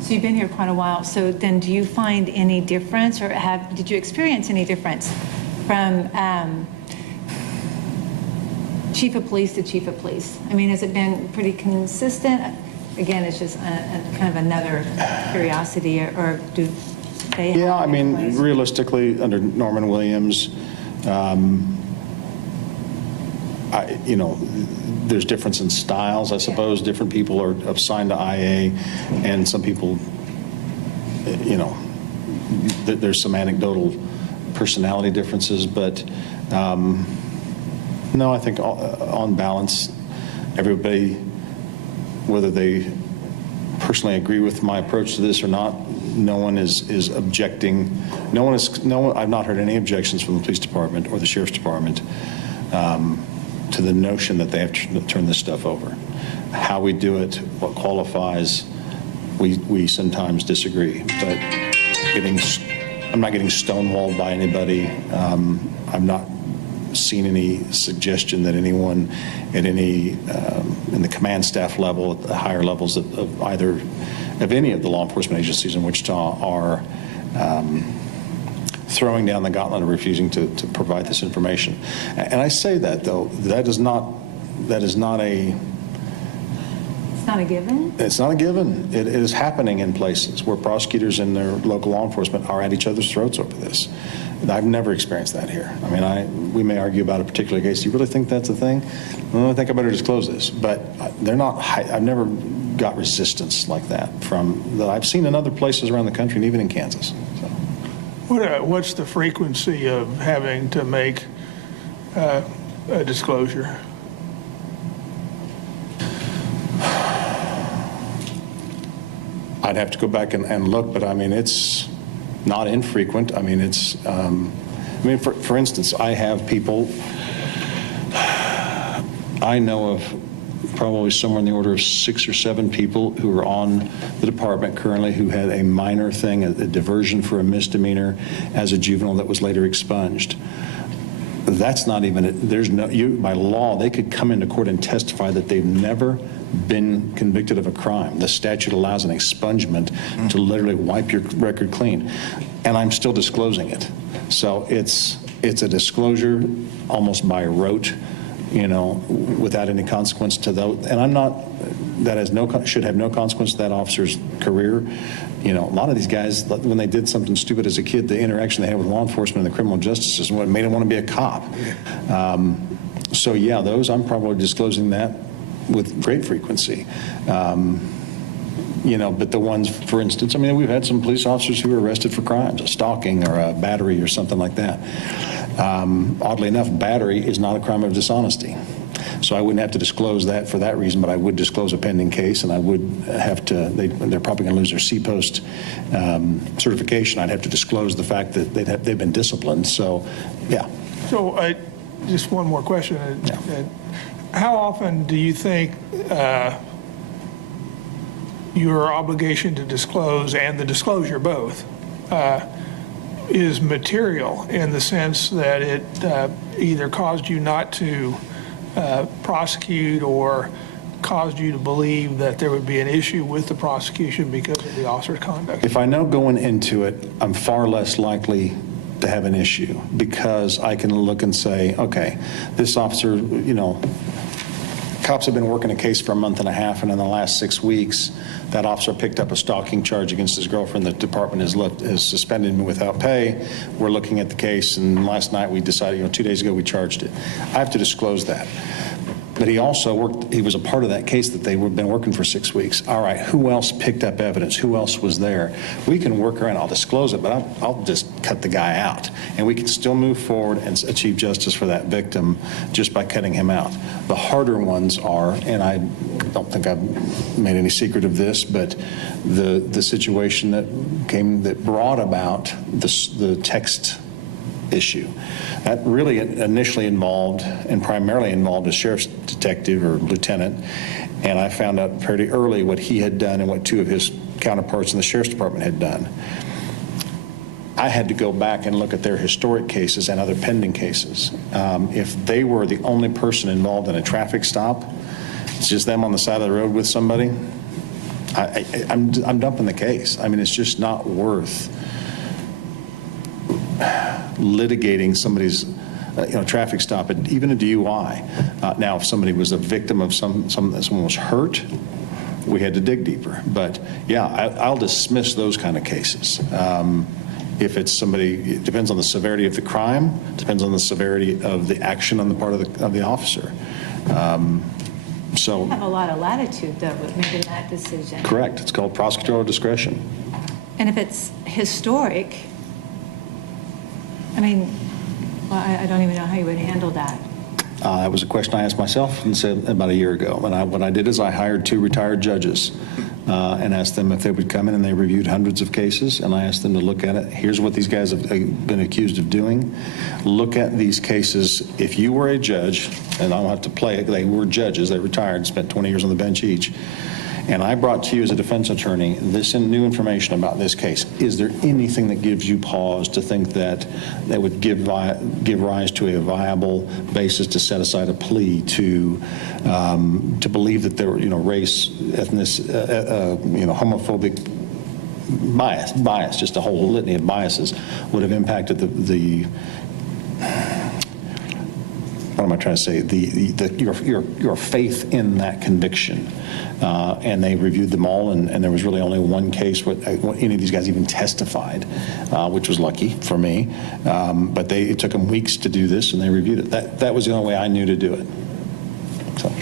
So you've been here quite a while. So then do you find any difference, or did you experience any difference from chief of police to chief of police? I mean, has it been pretty consistent? Again, it's just kind of another curiosity, or do they have? Yeah, I mean, difference? realistically, under Norman Williams, there's difference in styles, I suppose. Different people are assigned to IA, and some people, there's some anecdotal personality differences, but no, I think on balance, everybody, whether they personally agree with my approach to this or not, no one is objecting. I've not heard any objections from the police department or the sheriff's department to the notion that they have to turn this stuff over. How we do it, what qualifies, we sometimes disagree. But I'm not getting stonewalled by anybody. I've not seen any suggestion that anyone at any in the command staff level, at the higher levels of either of any of the law enforcement agencies in Wichita are throwing down the gauntlet and refusing to provide this information. And I say that, though, that is not a... It's not a given? It's not a given. It is happening in places where prosecutors and their local law enforcement are at each other's throats over this. I've never experienced that here. I mean, we may argue about a particular case. Do you really think that's a thing? Well, I think I better disclose this. But they're not. I've never got resistance like that that I've seen in other places around the country and even in Kansas. So. What's the frequency of having to make a disclosure? I'd have to go back and look, but I mean, it's not infrequent. I mean, it's, for instance, I have people, I know of probably somewhere in the order of 6 or 7 people who are on the department currently who had a minor thing, a diversion for a misdemeanor as a juvenile that was later expunged. That's not even, there's no, by law, they could come into court and testify that they've never been convicted of a crime. The statute allows an expungement to literally wipe your record clean. And I'm still disclosing it. So it's a disclosure almost by rote, without any consequence to those. And I'm not, should have no consequence to that officer's career. A lot of these guys, when they did something stupid as a kid, the interaction they had with law enforcement and the criminal justice system, what made them want to be a cop. So yeah, those, I'm probably disclosing that with great frequency. But the ones, for instance, we've had some police officers who were arrested for crimes, a stalking or a battery or something like that. Oddly enough, battery is not a crime of dishonesty. So I wouldn't have to disclose that for that reason, but I would disclose a pending case, and I would have to, they're probably going to lose their C-post certification. I'd have to disclose the fact that they've been disciplined. So, yeah. So just one more question. How often do you think your obligation to disclose and the disclosure both is material in the sense that it either caused you not to prosecute or caused you to believe that there would be an issue with the prosecution because of the officer's conduct? If I know going into it, I'm far less likely to have an issue because I can look and say, okay, this officer, cops have been working a case for a month and a half, and in the last 6 weeks, that officer picked up a stalking charge against his girlfriend. The department has suspended him without pay. We're looking at the case, and last night we decided, 2 days ago we charged it. I have to disclose that. But he also he was a part of that case that they had been working for 6 weeks. All right, who else picked up evidence? Who else was there? We can work around, I'll disclose it, but I'll just cut the guy out. And we can still move forward and achieve justice for that victim just by cutting him out. The harder ones are, and I don't think I've made any secret of this, but the situation that brought about the text issue. That really initially involved and primarily involved a sheriff's detective or lieutenant, and I found out pretty early what he had done and what 2 of his counterparts in the sheriff's department had done. I had to go back and look at their historic cases and other pending cases. If they were the only person involved in a traffic stop, it's just them on the side of the road with somebody, I'm dumping the case. It's just not worth litigating somebody's traffic stop, and even a DUI. Now, if somebody was a victim of someone was hurt, we had to dig deeper. But yeah, I'll dismiss those kind of cases. If it's somebody, it depends on the severity of the crime, depends on the severity of the action on the part of the officer. So You have a lot of latitude, though, with making that decision. correct. It's called prosecutorial discretion. And if it's historic, I don't even know how you would handle that. That was a question I asked myself and said about a year ago. What I did is I hired 2 retired judges and asked them if they would come in, and they reviewed hundreds of cases, and I asked them to look at it. Here's what these guys have been accused of doing. Look at these cases. If you were a judge, and I don't have to play it, they were judges, they retired, spent 20 years on the bench each, and I brought to you as a defense attorney this new information about this case. Is there anything that gives you pause to think that would give rise to a viable basis to set aside a plea to believe that there were, race, ethnic, homophobic bias, just a whole litany of biases would have impacted what am I trying to say? Your faith in that conviction. And they reviewed them all, and there was really only one case where any of these guys even testified, which was lucky for me. But it took them weeks to do this, and they reviewed it. That was the only way I knew to do it. So.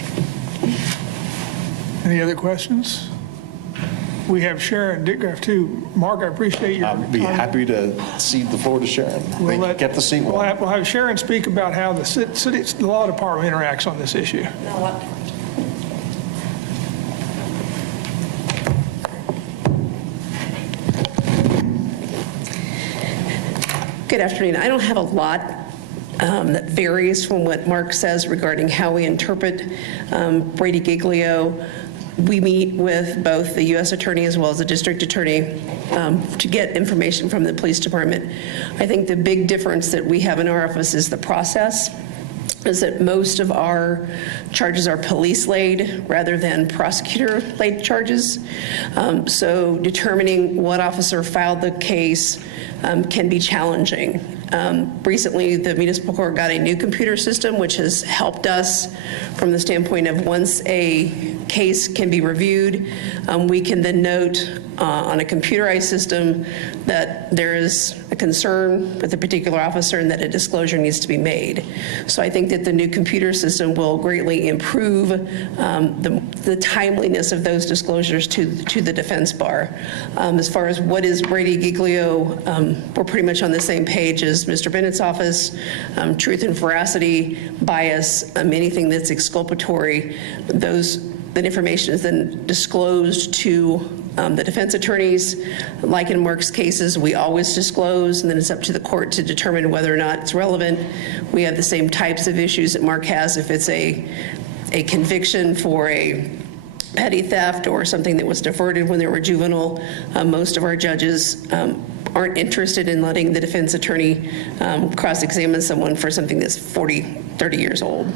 Any other questions? We have Sharon Dickgraff, too. Mark, I appreciate your I'd be happy to cede the floor to Sharon. Get the seat. We'll have Sharon speak about how the law department interacts on this issue. Good afternoon. I don't have a lot that varies from what Mark says regarding how we interpret Brady Giglio. We meet with both the U.S. Attorney as well as the District Attorney to get information from the police department. I think the big difference that we have in our office is the process, is that most of our charges are police-laid rather than prosecutor-laid charges. So determining what officer filed the case can be challenging. Recently, the municipal court got a new computer system, which has helped us from the standpoint of once a case can be reviewed, we can then note on a computerized system that there is a concern with a particular officer and that a disclosure needs to be made. So I think that the new computer system will greatly improve the timeliness of those disclosures to the defense bar. As far as what is Brady Giglio, we're pretty much on the same page as Mr. Bennett's office. Truth and veracity, bias, anything that's exculpatory, that information is then disclosed to the defense attorneys. Like in Mark's cases, we always disclose, and then it's up to the court to determine whether or not it's relevant. We have the same types of issues that Mark has if it's a conviction for a petty theft or something that was diverted when they were juvenile. Most of our judges aren't interested in letting the defense attorney cross-examine someone for something that's 40, 30 years old.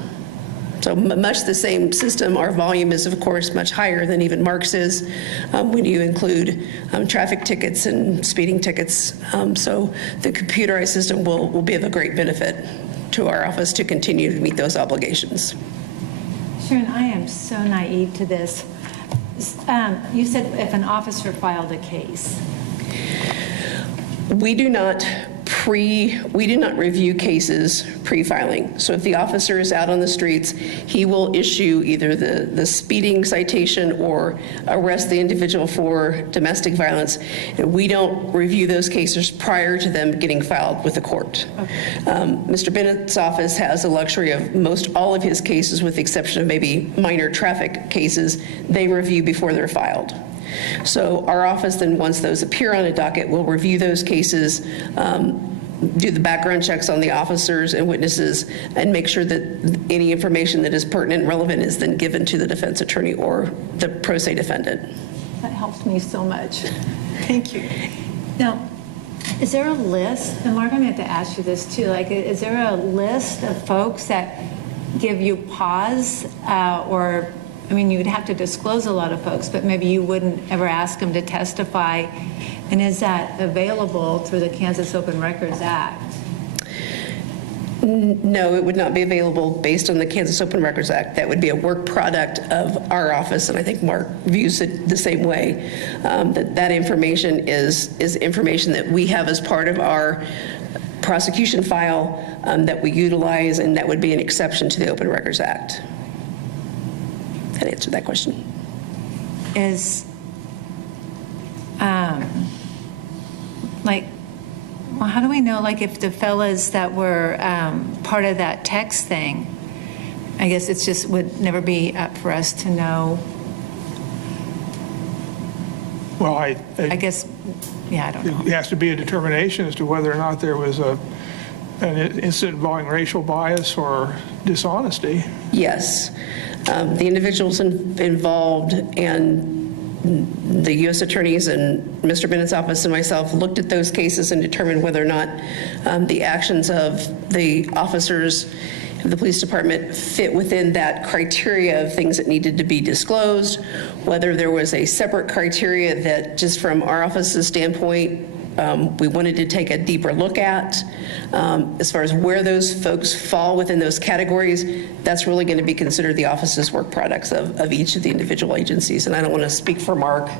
So much the same system. Our volume is, of course, much higher than even Mark's is when you include traffic tickets and speeding tickets. So the computerized system will be of a great benefit to our office to continue to meet those obligations. Sharon, I am so naive to this. You said if an officer filed a case. We do not review cases pre-filing. So if the officer is out on the streets, he will issue either the speeding citation or arrest the individual for domestic violence. And we don't review those cases prior to them getting filed with the court. Okay. Mr. Bennett's office has the luxury of most all of his cases, with the exception of maybe minor traffic cases, they review before they're filed. So our office then, once those appear on a docket, will review those cases, do the background checks on the officers and witnesses, and make sure that any information that is pertinent and relevant is then given to the defense attorney or the pro se defendant. That helps me so much. Thank you. Now, is there a list, and Mark, I'm going to have to ask you this too, like, is there a list of folks that give you pause or, I mean, you would have to disclose a lot of folks, but maybe you wouldn't ever ask them to testify. And is that available through the Kansas Open Records Act? No, it would not be available based on the Kansas Open Records Act. That would be a work product of our office, and I think Mark views it the same way. That information is information that we have as part of our prosecution file that we utilize, and that would be an exception to the Open Records Act. That answered that question. Well, how do we know, like, if the fellas that were part of that text thing, I guess it's just would never be up for us to know. Well, I guess, yeah, I don't know. it has to be a determination as to whether or not there was an incident involving racial bias or dishonesty. Yes. The individuals involved and the U.S. attorneys and Mr. Bennett's office and myself looked at those cases and determined whether or not the actions of the officers of the police department fit within that criteria of things that needed to be disclosed, whether there was a separate criteria that just from our office's standpoint we wanted to take a deeper look at. As far as where those folks fall within those categories, that's really going to be considered the office's work products of each of the individual agencies. And I don't want to speak for Mark,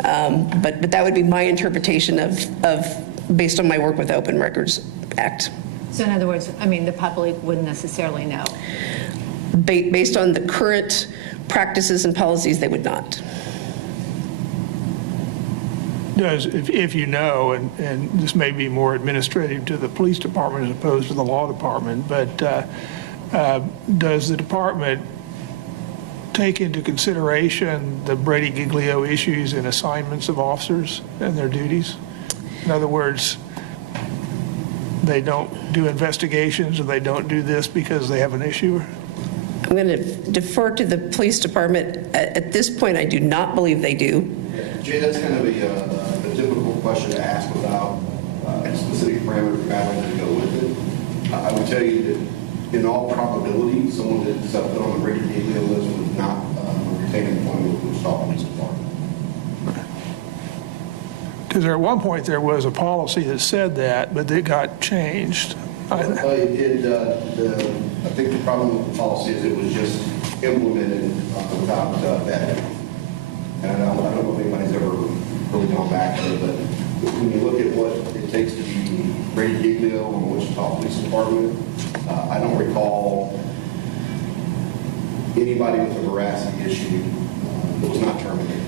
but that would be my interpretation of based on my work with the Open Records Act. So in other words, I mean, the public wouldn't necessarily know. Based on the current practices and policies, they would not. Does, if you know, and this may be more administrative to the police department as opposed to the law department, but does the department take into consideration the Brady Giglio issues in assignments of officers and their duties? In other words, they don't do investigations, or they don't do this because they have an issue? I'm going to defer to the police department. At this point, I do not believe they do. Jay, that's kind of a difficult question to ask without specific parameter guidelines to go with it. I would tell you that in all probability, someone that's put on the Brady Gateway list would not retain employment with the Wichita Police Department. Because at one point, there was a policy that said that, but it got changed. I think the problem with the policy is it was just implemented without vetting. And I don't know if anybody's ever really gone back there, but when you look at what it takes to be Brady Giglio on the Wichita Police Department, I don't recall anybody with a veracity issue that was not terminated.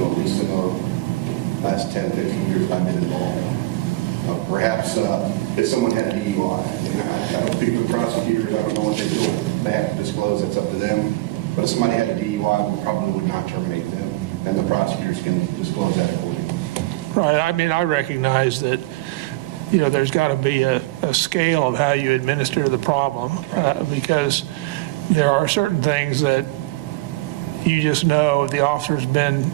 At least in the last 10, 15 years I've been involved. Perhaps if someone had a DUI, I don't speak for the prosecutors, I don't know what they do. They have to disclose, it's up to them. But if somebody had a DUI, we probably would not terminate them, and the prosecutors can disclose that accordingly. Right, I mean, I recognize that, there's got to be a scale of how you administer the problem, because there are certain things that you just know the officer's been,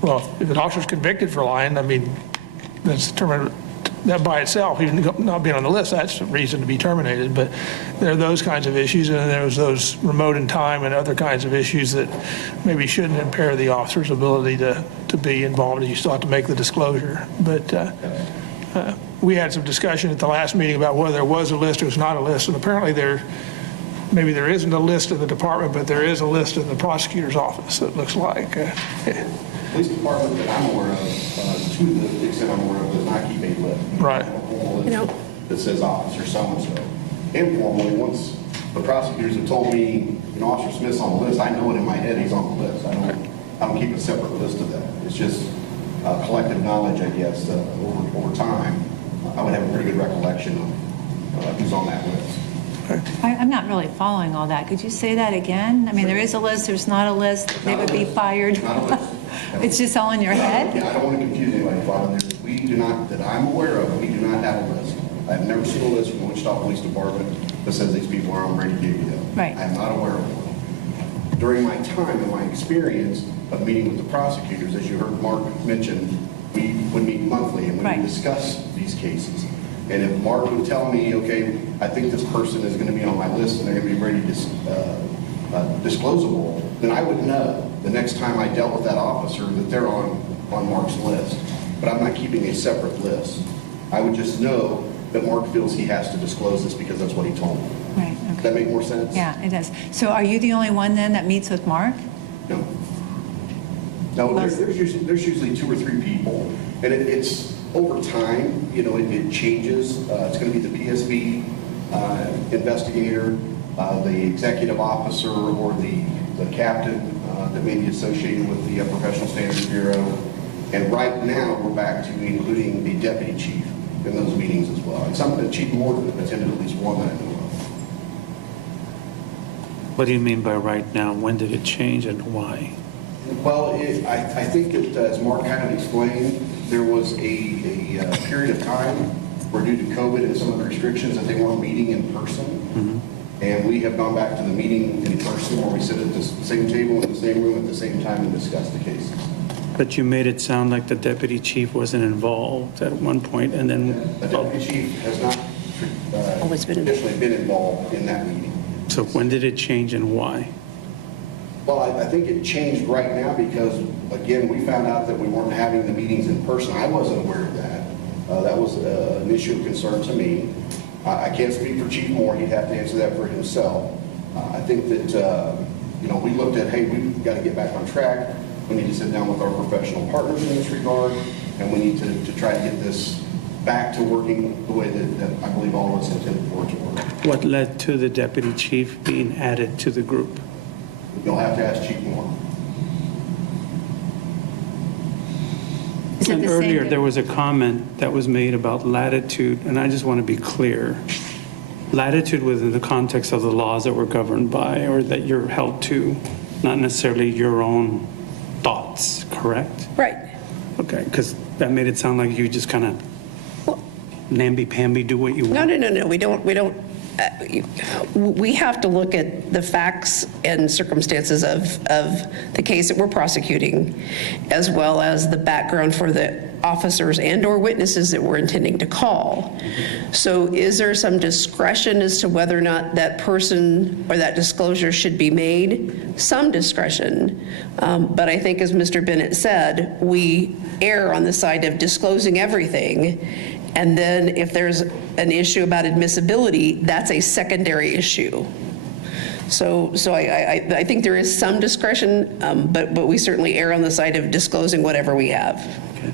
well, if an officer's convicted for lying, I mean, that's determined, that by itself, even not being on the list, that's a reason to be terminated. But there are those kinds of issues, and then there's those remote in time and other kinds of issues that maybe shouldn't impair the officer's ability to be involved. You still have to make the disclosure. But we had some discussion at the last meeting about whether there was a list or was not a list, and apparently maybe there isn't a list in the department, but there is a list in the prosecutor's office, it looks like. Police department that I'm aware of, to the extent I'm aware of, does not keep a list. Right. A formal list that says officer so-and-so. Informally, once the prosecutors have told me, Officer Smith's on the list, I know it in my head he's on the list. I don't keep a separate list of that. It's just collective knowledge, I guess, over time. I would have a pretty good recollection of who's on that list. I'm not really following all that. Could you say that again? I mean, there is a list, there's not a list, they would be fired. Not a list. It's just all in your head? Yeah, I don't want to confuse anybody, Father. We do not, that I'm aware of, we do not have a list. I've never seen a list from the Wichita Police Department that says these people are on Brady Giglio. Right. I'm not aware of one. During my time and my experience of meeting with the prosecutors, as you heard Mark mention, we would meet monthly and we Right. would discuss these cases. And if Mark would tell me, okay, I think this person is going to be on my list and they're going to be Brady disclosable, then I would know the next time I dealt with that officer that they're on Mark's list. But I'm not keeping a separate list. I would just know that Mark feels he has to disclose this because that's what he told me. Right, Does okay. that make more sense? Yeah, it does. So are you the only one then that meets with Mark? No. No, there's usually 2 or 3 people, and it's over time, it changes. It's going to be the PSV investigator, the executive officer, or the captain that may be associated with the Professional Standards Bureau. And right now, we're back to including a deputy chief in those meetings as well. And some of the Chief Morgan attended at least one that I know of. What do you mean by right now? When did it change and why? Well, I think that, as Mark kind of explained, there was a period of time where due to COVID and some of the restrictions that they weren't meeting in person. Mm-hmm. And we have gone back to the meeting in person where we sit at the same table in the same room at the same time and discuss the cases. But you made it sound like the deputy chief wasn't involved at one point, and then, The deputy chief has not Always been involved. traditionally been involved in that meeting. so when did it change and why? Well, I think it changed right now because, again, we found out that we weren't having the meetings in person. I wasn't aware of that. That was an issue of concern to me. I can't speak for Chief Moore. He'd have to answer that for himself. I think that, we looked at, hey, we've got to get back on track. We need to sit down with our professional partners in this regard, and we need to try to get this back to working the way that I believe all of us intended for it to work. What led to the deputy chief being added to the group? You'll have to ask Chief Moore. Is it And the same earlier, day? there was a comment that was made about latitude, and I just want to be clear. Latitude within the context of the laws that we're governed by or that you're held to, not necessarily your own thoughts, correct? Right. Okay, because that made it sound like you just kind of namby-pamby, do what you want. No, we don't, we have to look at the facts and circumstances of the case that we're prosecuting, as well as the background for the officers and/or witnesses that we're intending to call. So is there some discretion as to whether or not that person or that disclosure should be made? Some discretion. But I think, as Mr. Bennett said, we err on the side of disclosing everything. And then if there's an issue about admissibility, that's a secondary issue. So I think there is some discretion, but we certainly err on the side of disclosing whatever we have. Okay.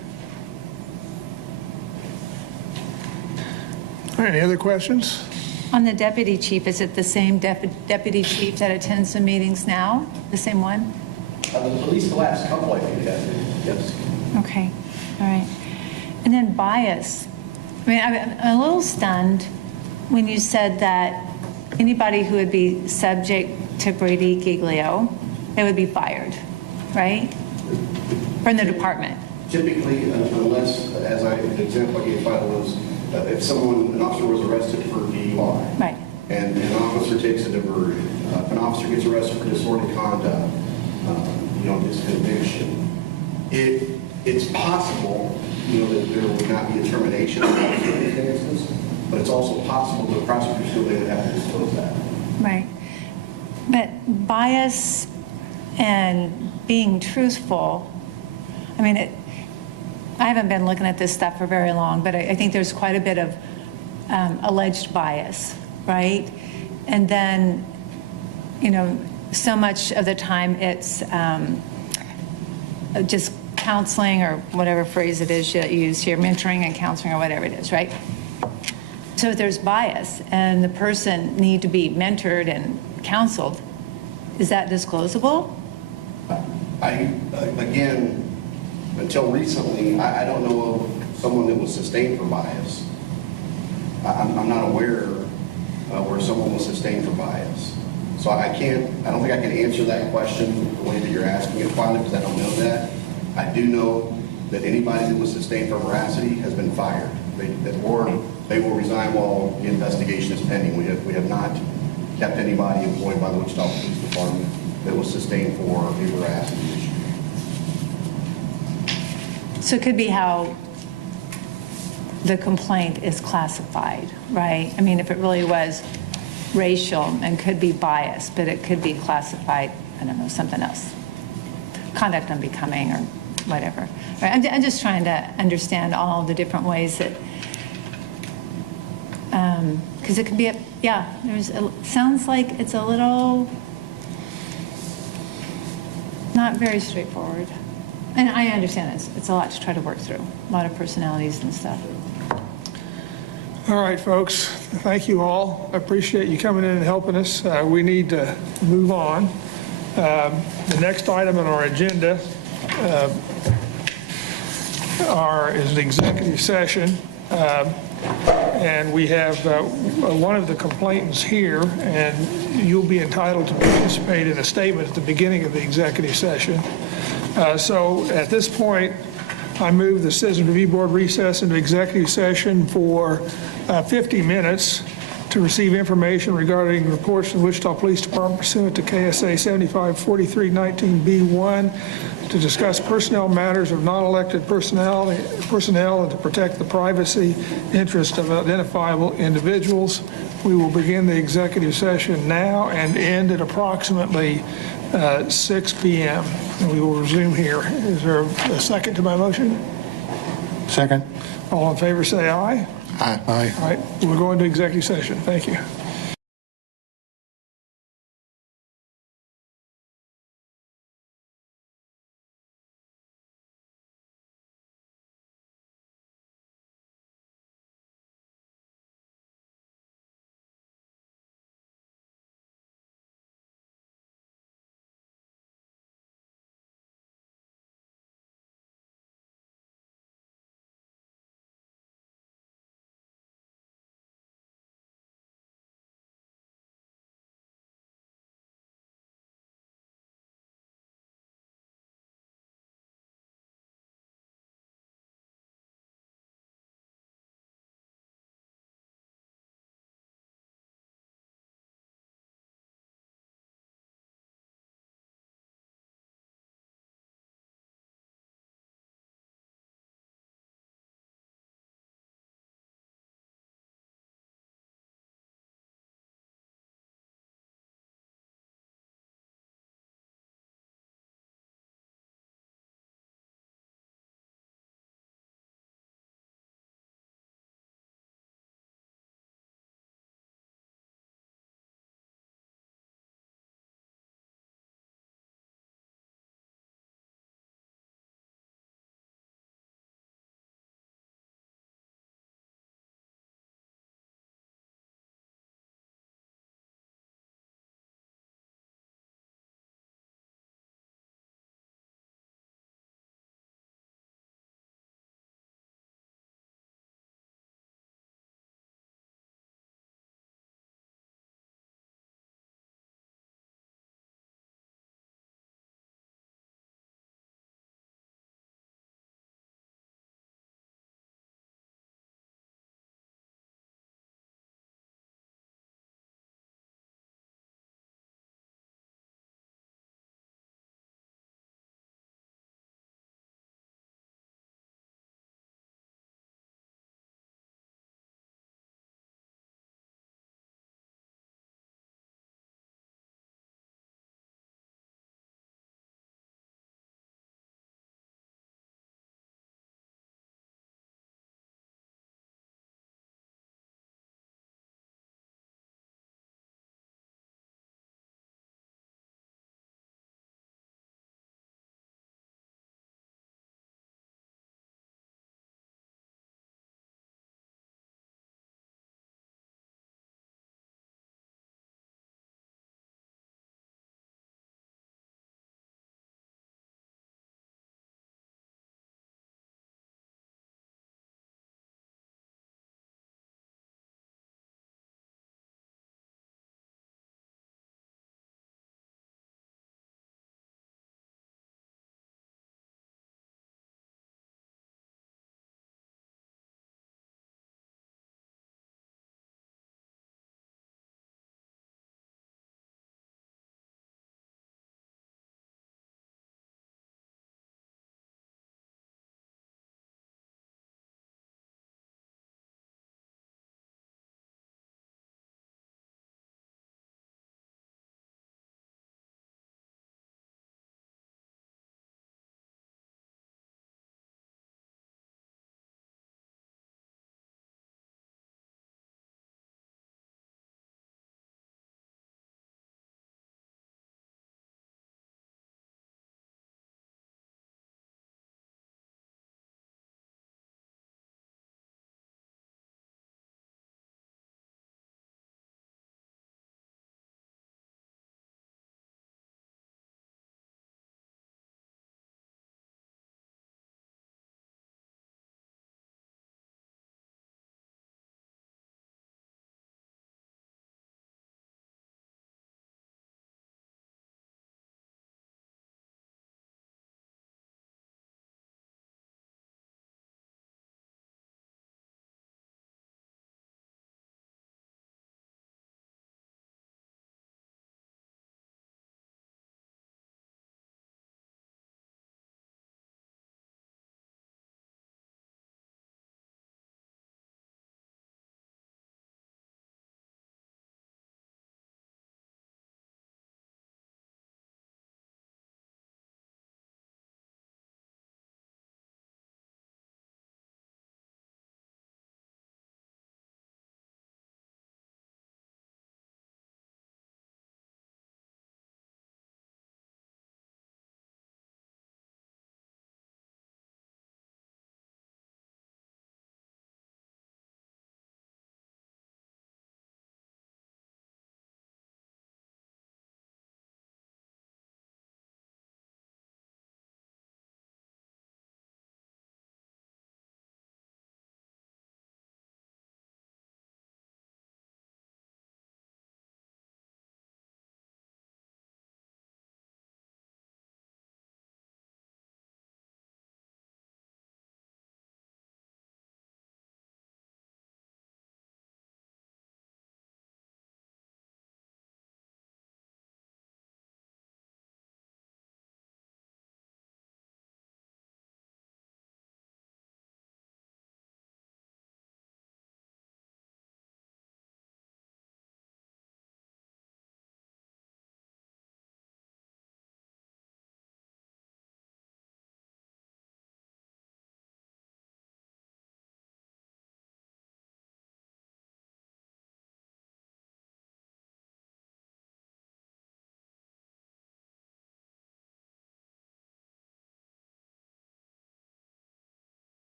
All right, any other questions? On the deputy chief, is it the same deputy chief that attends the meetings now? The same one? At least the last couple, I think, yes. Okay, all right. And then bias. I mean, I'm a little stunned when you said that anybody who would be subject to Brady Giglio, they would be fired, right? From the department. Typically, unless, as the example I gave was, if an officer was arrested for DUI. Right. And an officer takes a diversion, if an officer gets arrested for disorderly conduct, gets conviction, it's possible, that there would not be a termination in those circumstances, but it's also possible that the prosecutor still would have to disclose that. Right. But bias and being truthful, I mean, I haven't been looking at this stuff for very long, but I think there's quite a bit of alleged bias, right? And then, so much of the time it's just counseling, or whatever phrase it is you use here, mentoring and counseling, or whatever it is, right? So if there's bias and the person need to be mentored and counseled, is that disclosable? Again, until recently, I don't know of someone that was sustained for bias. I'm not aware where someone was sustained for bias. So I don't think I can answer that question the way that you're asking it, Father, because I don't know that. I do know that anybody that was sustained for veracity has been fired. They will resign while the investigation is pending. We have not kept anybody employed by the Wichita Police Department that was sustained for a veracity issue. So it could be how the complaint is classified, right? I mean, if it really was racial and could be biased, but it could be classified, I don't know, something else. Conduct unbecoming or whatever. Right? I'm just trying to understand all the different ways that, because it could be, sounds like it's a little, not very straightforward. And I understand it's a lot to try to work through, a lot of personalities and stuff. All right, folks, thank you all. I appreciate you coming in and helping us. We need to move on. The next item on our agenda is the executive session. And we have one of the complainants here, and you'll be entitled to participate in a statement at the beginning of the executive session. So at this point, I move the Citizen Review Board recess into executive session for 50 minutes to receive information regarding reports from the Wichita Police Department pursuant to KSA 754319B1, to discuss personnel matters of non-elected personnel and to protect the privacy interest of identifiable individuals. We will begin the executive session now and end at approximately 6 p.m. And we will resume here. Is there a second to my motion? Second. All in favor, say aye. Aye. All right, we're going to executive session. Thank you.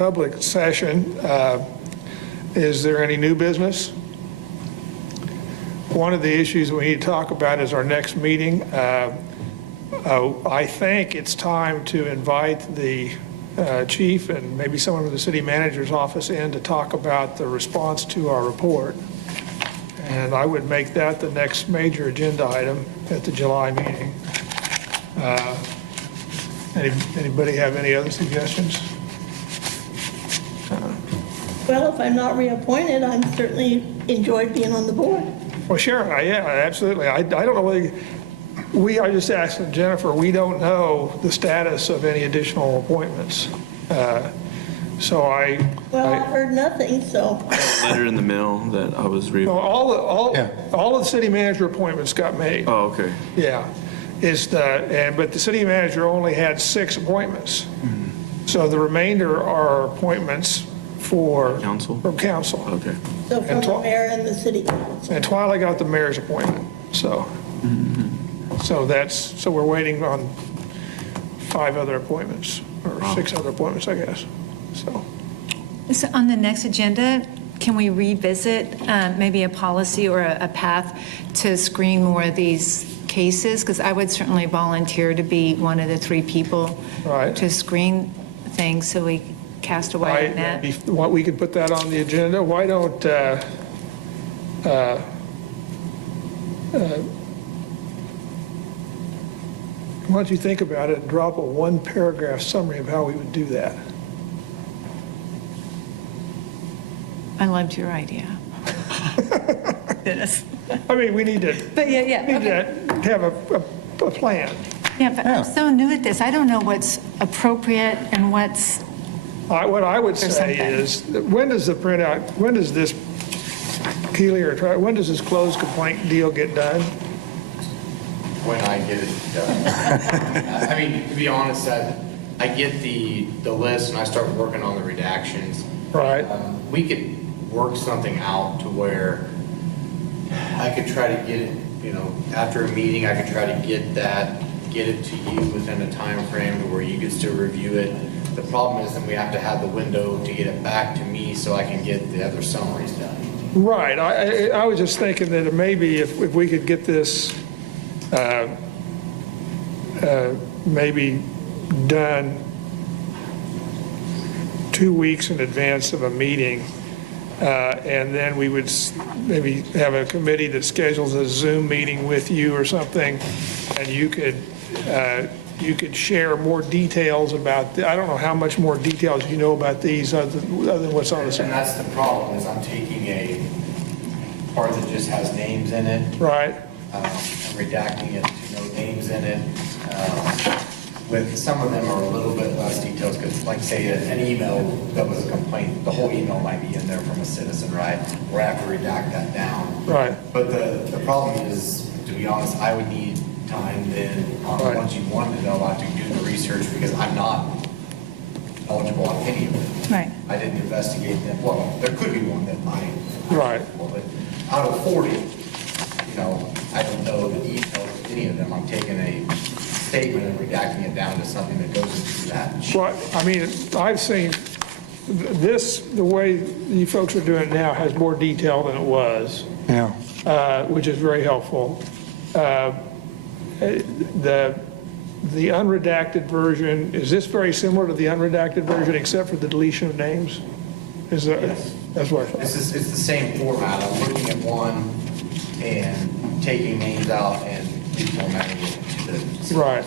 non-public session. Is there any new business? One of the issues we need to talk about is our next meeting. I think it's time to invite the chief and maybe someone from the city manager's office in to talk about the response to our report. And I would make that the next major agenda item at the July meeting. Anybody have any other suggestions? Well, if I'm not reappointed, I'm certainly enjoyed being on the board. Well, sure, yeah, absolutely. I don't know whether, I just asked Jennifer, we don't know the status of any additional appointments. So Well, I've heard nothing, so. Letter in the mail that I was reading. all of the city manager appointments got made. Oh, okay. Yeah. But the city manager only had 6 appointments. So the remainder are appointments from council. Okay. So from the mayor and the city council. And Twyla got the mayor's appointment, so. So we're waiting on 5 other appointments, or 6 other appointments, I guess, so. So on the next agenda, can we revisit maybe a policy or a path to screen more of these cases? Because I would certainly volunteer to be one of the 3 people Right. to screen things so we cast a wide net. We could put that on the agenda. Why don't, why don't you think about it and drop a 1-paragraph summary of how we would do that? I loved your idea. Dennis. I mean, we need to, But yeah, need okay. to have a plan. Yeah, but I'm so new at this. I don't know what's appropriate and what's, What I would There's say something. is, when does the printout, when does this Keely or when does this closed complaint deal get done? When I get it done. I mean, to be honest, I get the list and I start working on the redactions. Right. We could work something out to where I could try to get it, after a meeting, I could try to get it to you within a time frame to where you could still review it. The problem is then we have to have the window to get it back to me so I can get the other summaries done. Right. I was just thinking that maybe if we could get this maybe done 2 weeks in advance of a meeting, and then we would maybe have a committee that schedules a Zoom meeting with you or something, and you could share more details about, I don't know how much more details you know about these other than what's on the And that's the problem, is I'm taking a part that just has names in it, Right. and redacting it to no names in it. With some of them are a little bit less details, because like say an email that was a complaint, the whole email might be in there from a citizen, right? Where I have to redact that down. Right. But the problem is, to be honest, I would need time then, Right. once you wanted to know, I have to do the research, because I'm not knowledgeable on any of it. right. I didn't investigate them. Well, there could be one that might. Right. But out of 40, I don't know the details of any of them. I'm taking a statement and redacting it down to something that goes into that. Well, I mean, I've seen this, the way you folks are doing it now has more detail than it was, Yeah. which is very helpful. The unredacted version, is this very similar to the unredacted version except for the deletion of names? Is that, Yes. that's what I thought. It's the same format. I'm looking at one and taking names out and reformatting it to the. Right.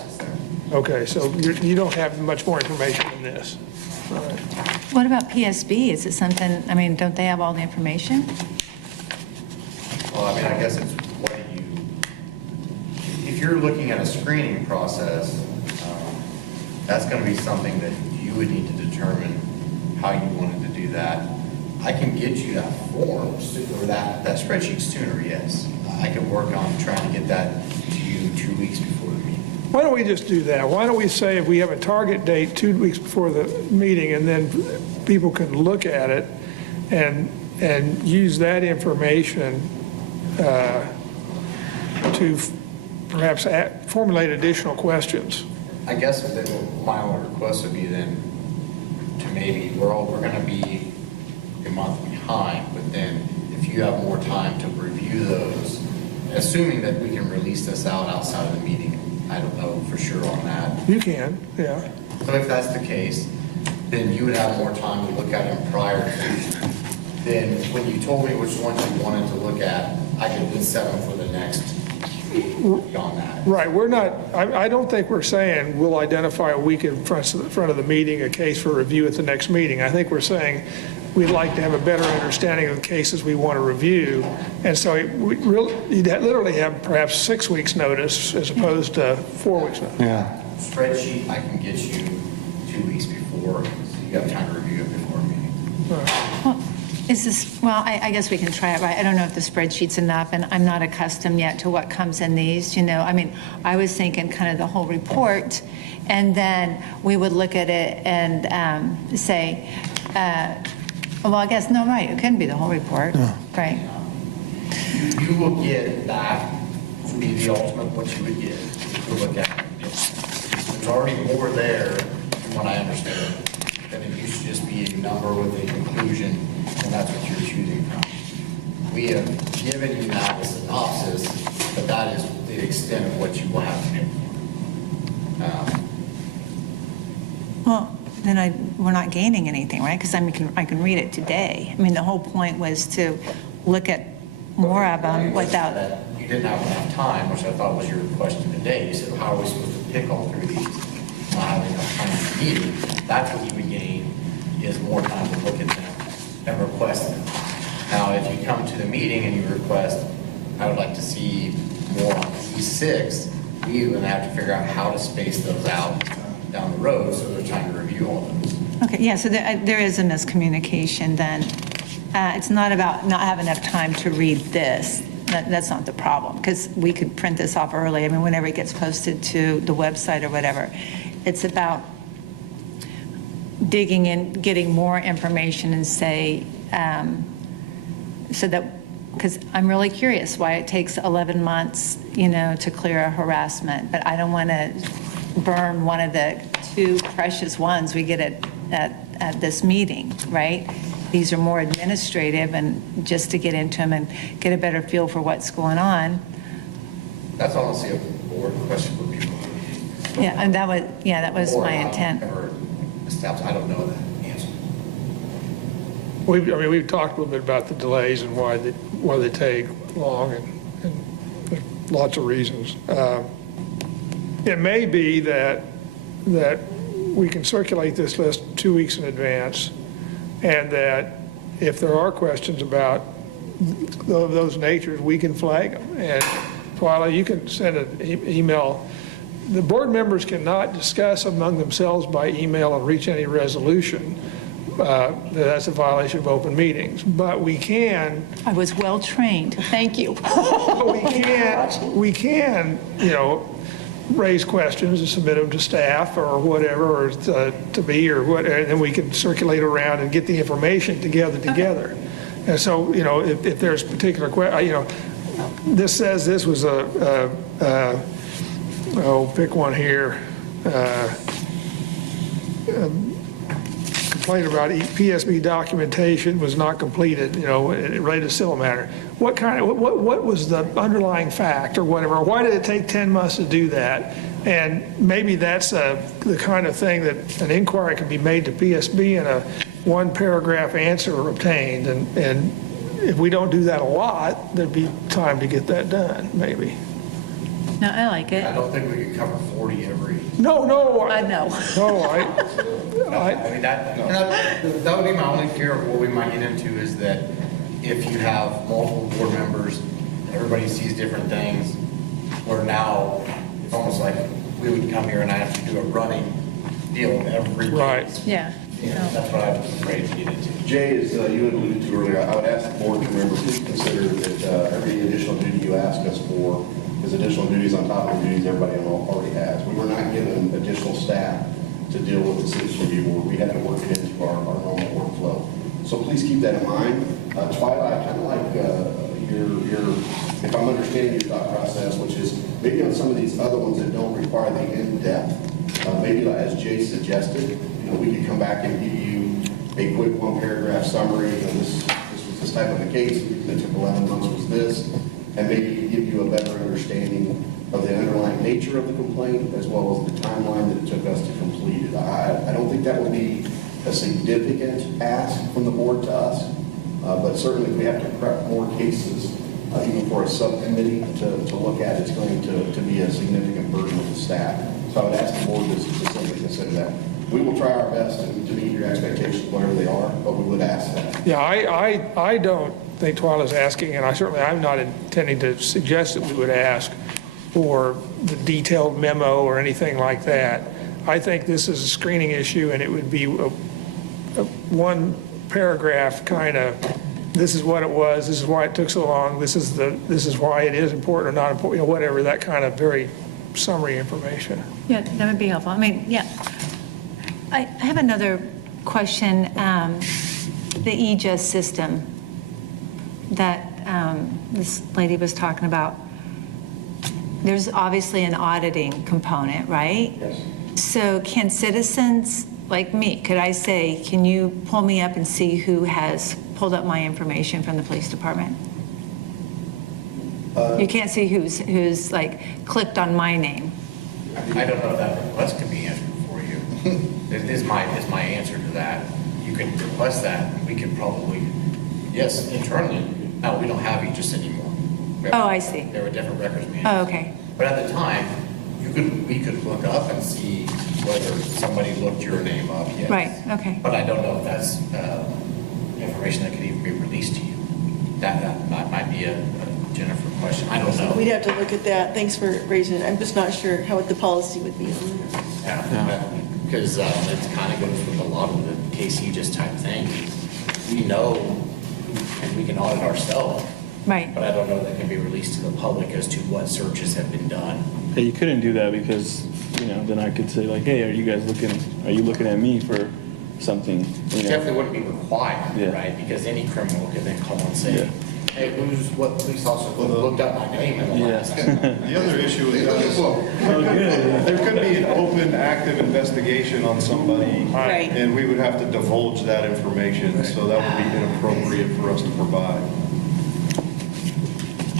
Okay, so you don't have much more information than this. All right. What about PSB? Is it something, I mean, don't they have all the information? Well, I mean, I guess it's what do you, if you're looking at a screening process, that's going to be something that you would need to determine how you wanted to do that. I can get you that form, or that spreadsheet sooner, yes. I can work on trying to get that to you 2 weeks before the meeting. Why don't we just do that? Why don't we say if we have a target date 2 weeks before the meeting, and then people can look at it and use that information to perhaps formulate additional questions. I guess that my only request would be then to maybe we're going to be a month behind, but then if you have more time to review those, assuming that we can release this out outside of the meeting, I don't know for sure on that. You can, yeah. So if that's the case, then you would have more time to look at them prior to. Then when you told me which ones you wanted to look at, I could then set them for the next beyond that. Right, we're not, I don't think we're saying we'll identify a week in front of the meeting, a case for review at the next meeting. I think we're saying we'd like to have a better understanding of the cases we want to review. And so you'd literally have perhaps 6 weeks' notice as opposed to 4 weeks' notice. Yeah. Spreadsheet, I can get you 2 weeks before, so you have time to review it before a meeting. Well, is this, well, I guess we can try it, right? I don't know if the spreadsheet's enough, and I'm not accustomed yet to what comes in these, I mean, I was thinking kind of the whole report, and then we would look at it and say, well, I guess, no, right, it couldn't be the whole report, right? You will get that to be the ultimate what you would get if you look at it. There's already more there from what I understand. Then it used to just be a number with a conclusion, and that's what you're choosing from. We have given you now the synopsis, but that is the extent of what you will have to do. Well, then we're not gaining anything, right? Because I can read it today. I mean, the whole point was to look at more of them without. You didn't have enough time, which I thought was your question today. You said, well, how are we supposed to pick all through these? Not having enough time to meet it. That's what you would gain, is more time to look at them and request them. Now, if you come to the meeting and you request, I would like to see more on these 6, you then have to figure out how to space those out down the road so there's time to review all of them. Okay, yeah, so there is a miscommunication then. It's not about not having enough time to read this. That's not the problem, because we could print this off early. I mean, whenever it gets posted to the website or whatever. It's about digging in, getting more information and say, so that, because I'm really curious why it takes 11 months, to clear a harassment, but I don't want to burn one of the 2 precious ones we get at this meeting, right? These are more administrative, and just to get into them and get a better feel for what's going on. That's honestly a board question for people. Yeah, and that was my intent. I don't know that answer. We've talked a little bit about the delays and why they take long, and there's lots of reasons. It may be that we can circulate this list 2 weeks in advance, and that if there are questions about those natures, we can flag them. And Twyla, you can send an email. The board members cannot discuss among themselves by email and reach any resolution. That's a violation of open meetings. But we can. I was well trained. Thank you. But we can, raise questions and submit them to staff or whatever, or to me or what, and then we can circulate around and get the information together. And so, if there's particular this says this was pick one here. Complaint about PSB documentation was not completed, related to civil matter. What was the underlying fact or whatever? Why did it take 10 months to do that? And maybe that's the kind of thing that an inquiry can be made to PSB and a 1-paragraph answer obtained. And if we don't do that a lot, there'd be time to get that done, maybe. No, I like it. I don't think we could cover 40 every. No. I know. No, I mean, that would be my only fear of what we might get into, is that if you have multiple board members, everybody sees different things, where now it's almost like we would come here and I have to do a running deal with every case. Right. Yeah. That's what I'm afraid to get into. Jay, as you had alluded to earlier, I would ask the board to remember, please consider that every additional duty you ask us for is additional duties on top of the duties everybody already has. We were not given additional staff to deal with the citizen review board. We had to work it into our normal workflow. So please keep that in mind. Twilight, I kind of like your, if I'm understanding your thought process, which is maybe on some of these other ones that don't require the in-depth, maybe as Jay suggested, we could come back and give you a quick one-paragraph summary, this was this type of a case, it took 11 months was this, and maybe give you a better understanding of the underlying nature of the complaint, as well as the timeline that it took us to complete it. I don't think that would be a significant ask from the board to us, but certainly if we have to prep more cases, even for a subcommittee to look at, it's going to be a significant burden of the staff. So I would ask the board to simply consider that. We will try our best to meet your expectations, whatever they are, but we would ask that. Yeah, I don't think Twyla's asking, and I'm not intending to suggest that we would ask for the detailed memo or anything like that. I think this is a screening issue, and it would be a one paragraph kind of, this is what it was, this is why it took so long, this is why it is important or not important, whatever, that kind of very summary information. Yeah, that would be helpful. I mean, yeah. I have another question. The EJUST system that this lady was talking about, there's obviously an auditing component, right? Yes. So can citizens like me, could I say, can you pull me up and see who has pulled up my information from the police department? You can't see who's like clicked on my name. I don't know if that request can be answered for you. Is my answer to that. You can request that, and we can probably, yes, internally. No, we don't have EJUST anymore. Oh, I see. There were different records managers. Oh, okay. But at the time, we could look up and see whether somebody looked your name up. Yes. Right, okay. But I don't know if that's information that could even be released to you. That might be a Jennifer question. I don't know. We'd have to look at that. Thanks for raising it. I'm just not sure what the policy would be on there. Yeah, because it kind of goes with a lot of the case EJUST type thing. We know, and we can audit ourselves, Right. but I don't know that can be released to the public as to what searches have been done. Hey, you couldn't do that because, then I could say like, hey, are you looking at me for something? It definitely wouldn't be required, Yeah. right? Because any criminal could then call and say, Yeah. hey, what police officer looked up my name in the last? The other issue is there could be an open, active investigation on somebody. Right. And we would have to divulge that information, so that would be inappropriate for us to provide.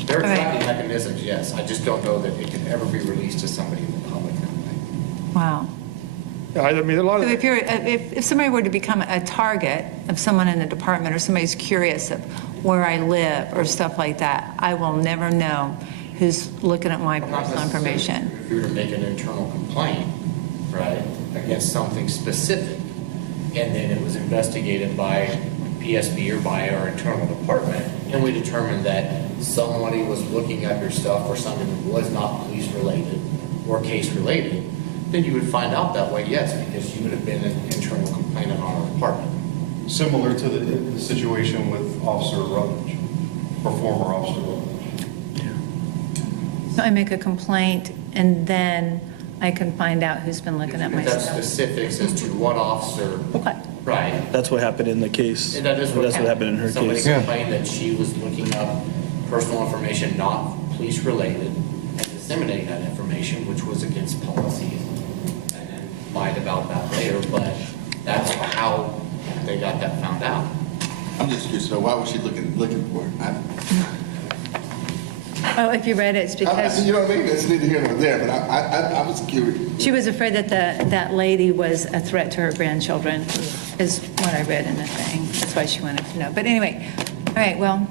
There are All right. tracking mechanisms, yes. I just don't know that it can ever be released to somebody in the public. Wow. I mean, a lot So of, if somebody were to become a target of someone in the department, or somebody's curious of where I live or stuff like that, I will never know who's looking at my Not personal necessarily. information. If you were to make an internal complaint, right, against something specific, and then it was investigated by PSB or by our internal department, and we determined that somebody was looking up your stuff for something that was not police related or case related, then you would find out that way, yes, because you would have been an internal complainant on our department. Similar to the situation with Officer Rutledge, or former Officer Rutledge. So I make a complaint, and then I can find out who's been looking at my If that's stuff. specifics as to what officer, Okay. right, That's what happened in the case. and that is That's what happened in her Somebody case. complained that she was looking up personal information not police related and disseminating that information, which was against policies, and then lied about that later, but that's how they got that found out. I'm just curious, so why was she looking for it? Oh, if you read it, it's because You know what I mean? It's neither here nor there, but I was curious. she was afraid that that lady was a threat to her grandchildren, is what I read in the thing. That's why she wanted to know. But anyway, all right, well,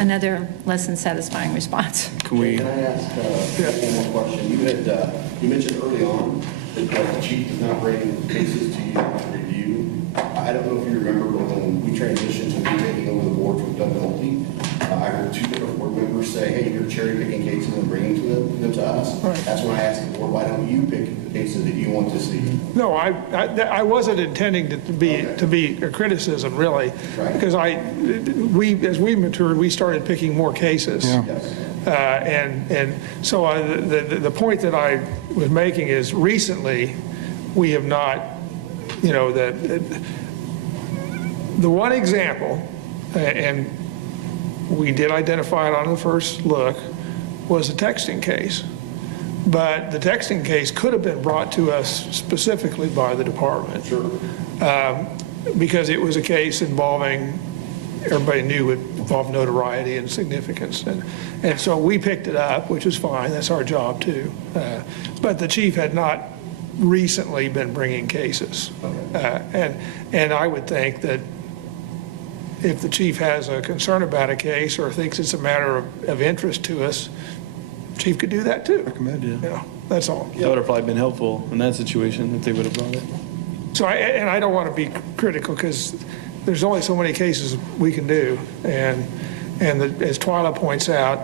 another less than satisfying response. Can we? Can I ask one more question? You mentioned early on that the chief does not bring cases to you to review. I don't know if you remember, but when we transitioned to me taking over the board from Doug Nolte, I heard two different board members say, hey, you're cherry picking cases and bringing them to us. That's when I asked the board, why don't you pick the cases that you want to see? no, I wasn't intending to be a criticism, really, Right. because as we matured, we started picking more cases. Yes. And so the point that I was making is recently, we have not, the one example, and we did identify it on the first look, was a texting case. But the texting case could have been brought to us specifically by the department. Sure. because it was a case involving, everybody knew it involved notoriety and significance. And so we picked it up, which is fine, that's our job too. But the chief had not recently been bringing cases. And I would think that if the chief has a concern about a case or thinks it's a matter of interest to us, chief could do that too. Recommend, yeah. You know, that's all. That would have probably been helpful in that situation if they would have brought it. So I don't want to be critical because there's only so many cases we can do. And as Twyla points out,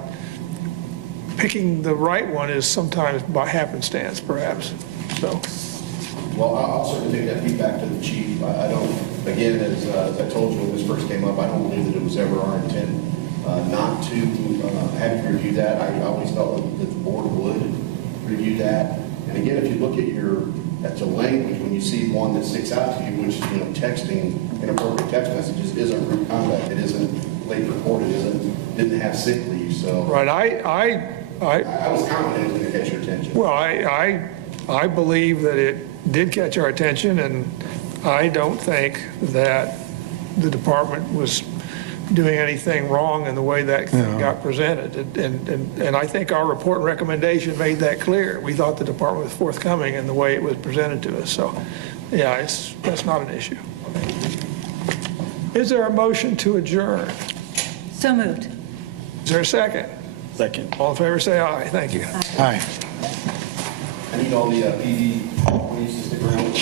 picking the right one is sometimes by happenstance, perhaps. So, Well, I'll certainly take that feedback to the chief. I don't, again, as I told you when this first came up, I don't believe that it was ever our intent not to have you review that. I always felt that the board would review that. And again, if you look at the language, when you see one that sticks out to you, which, texting, inappropriate text messages isn't rude conduct, it isn't late reported, didn't have sick leave, so. right, I was confident it was going to catch your attention. well, I believe that it did catch our attention, and I don't think that the department was doing anything wrong in the way that got presented. And I think our report and recommendation made that clear. We thought the department was forthcoming in the way it was presented to us. So, yeah, that's not an issue. Is there a motion to adjourn? So moved. Is there a second? Second. All in favor, say aye. Thank you. Aye. I need all the PD police to stick around.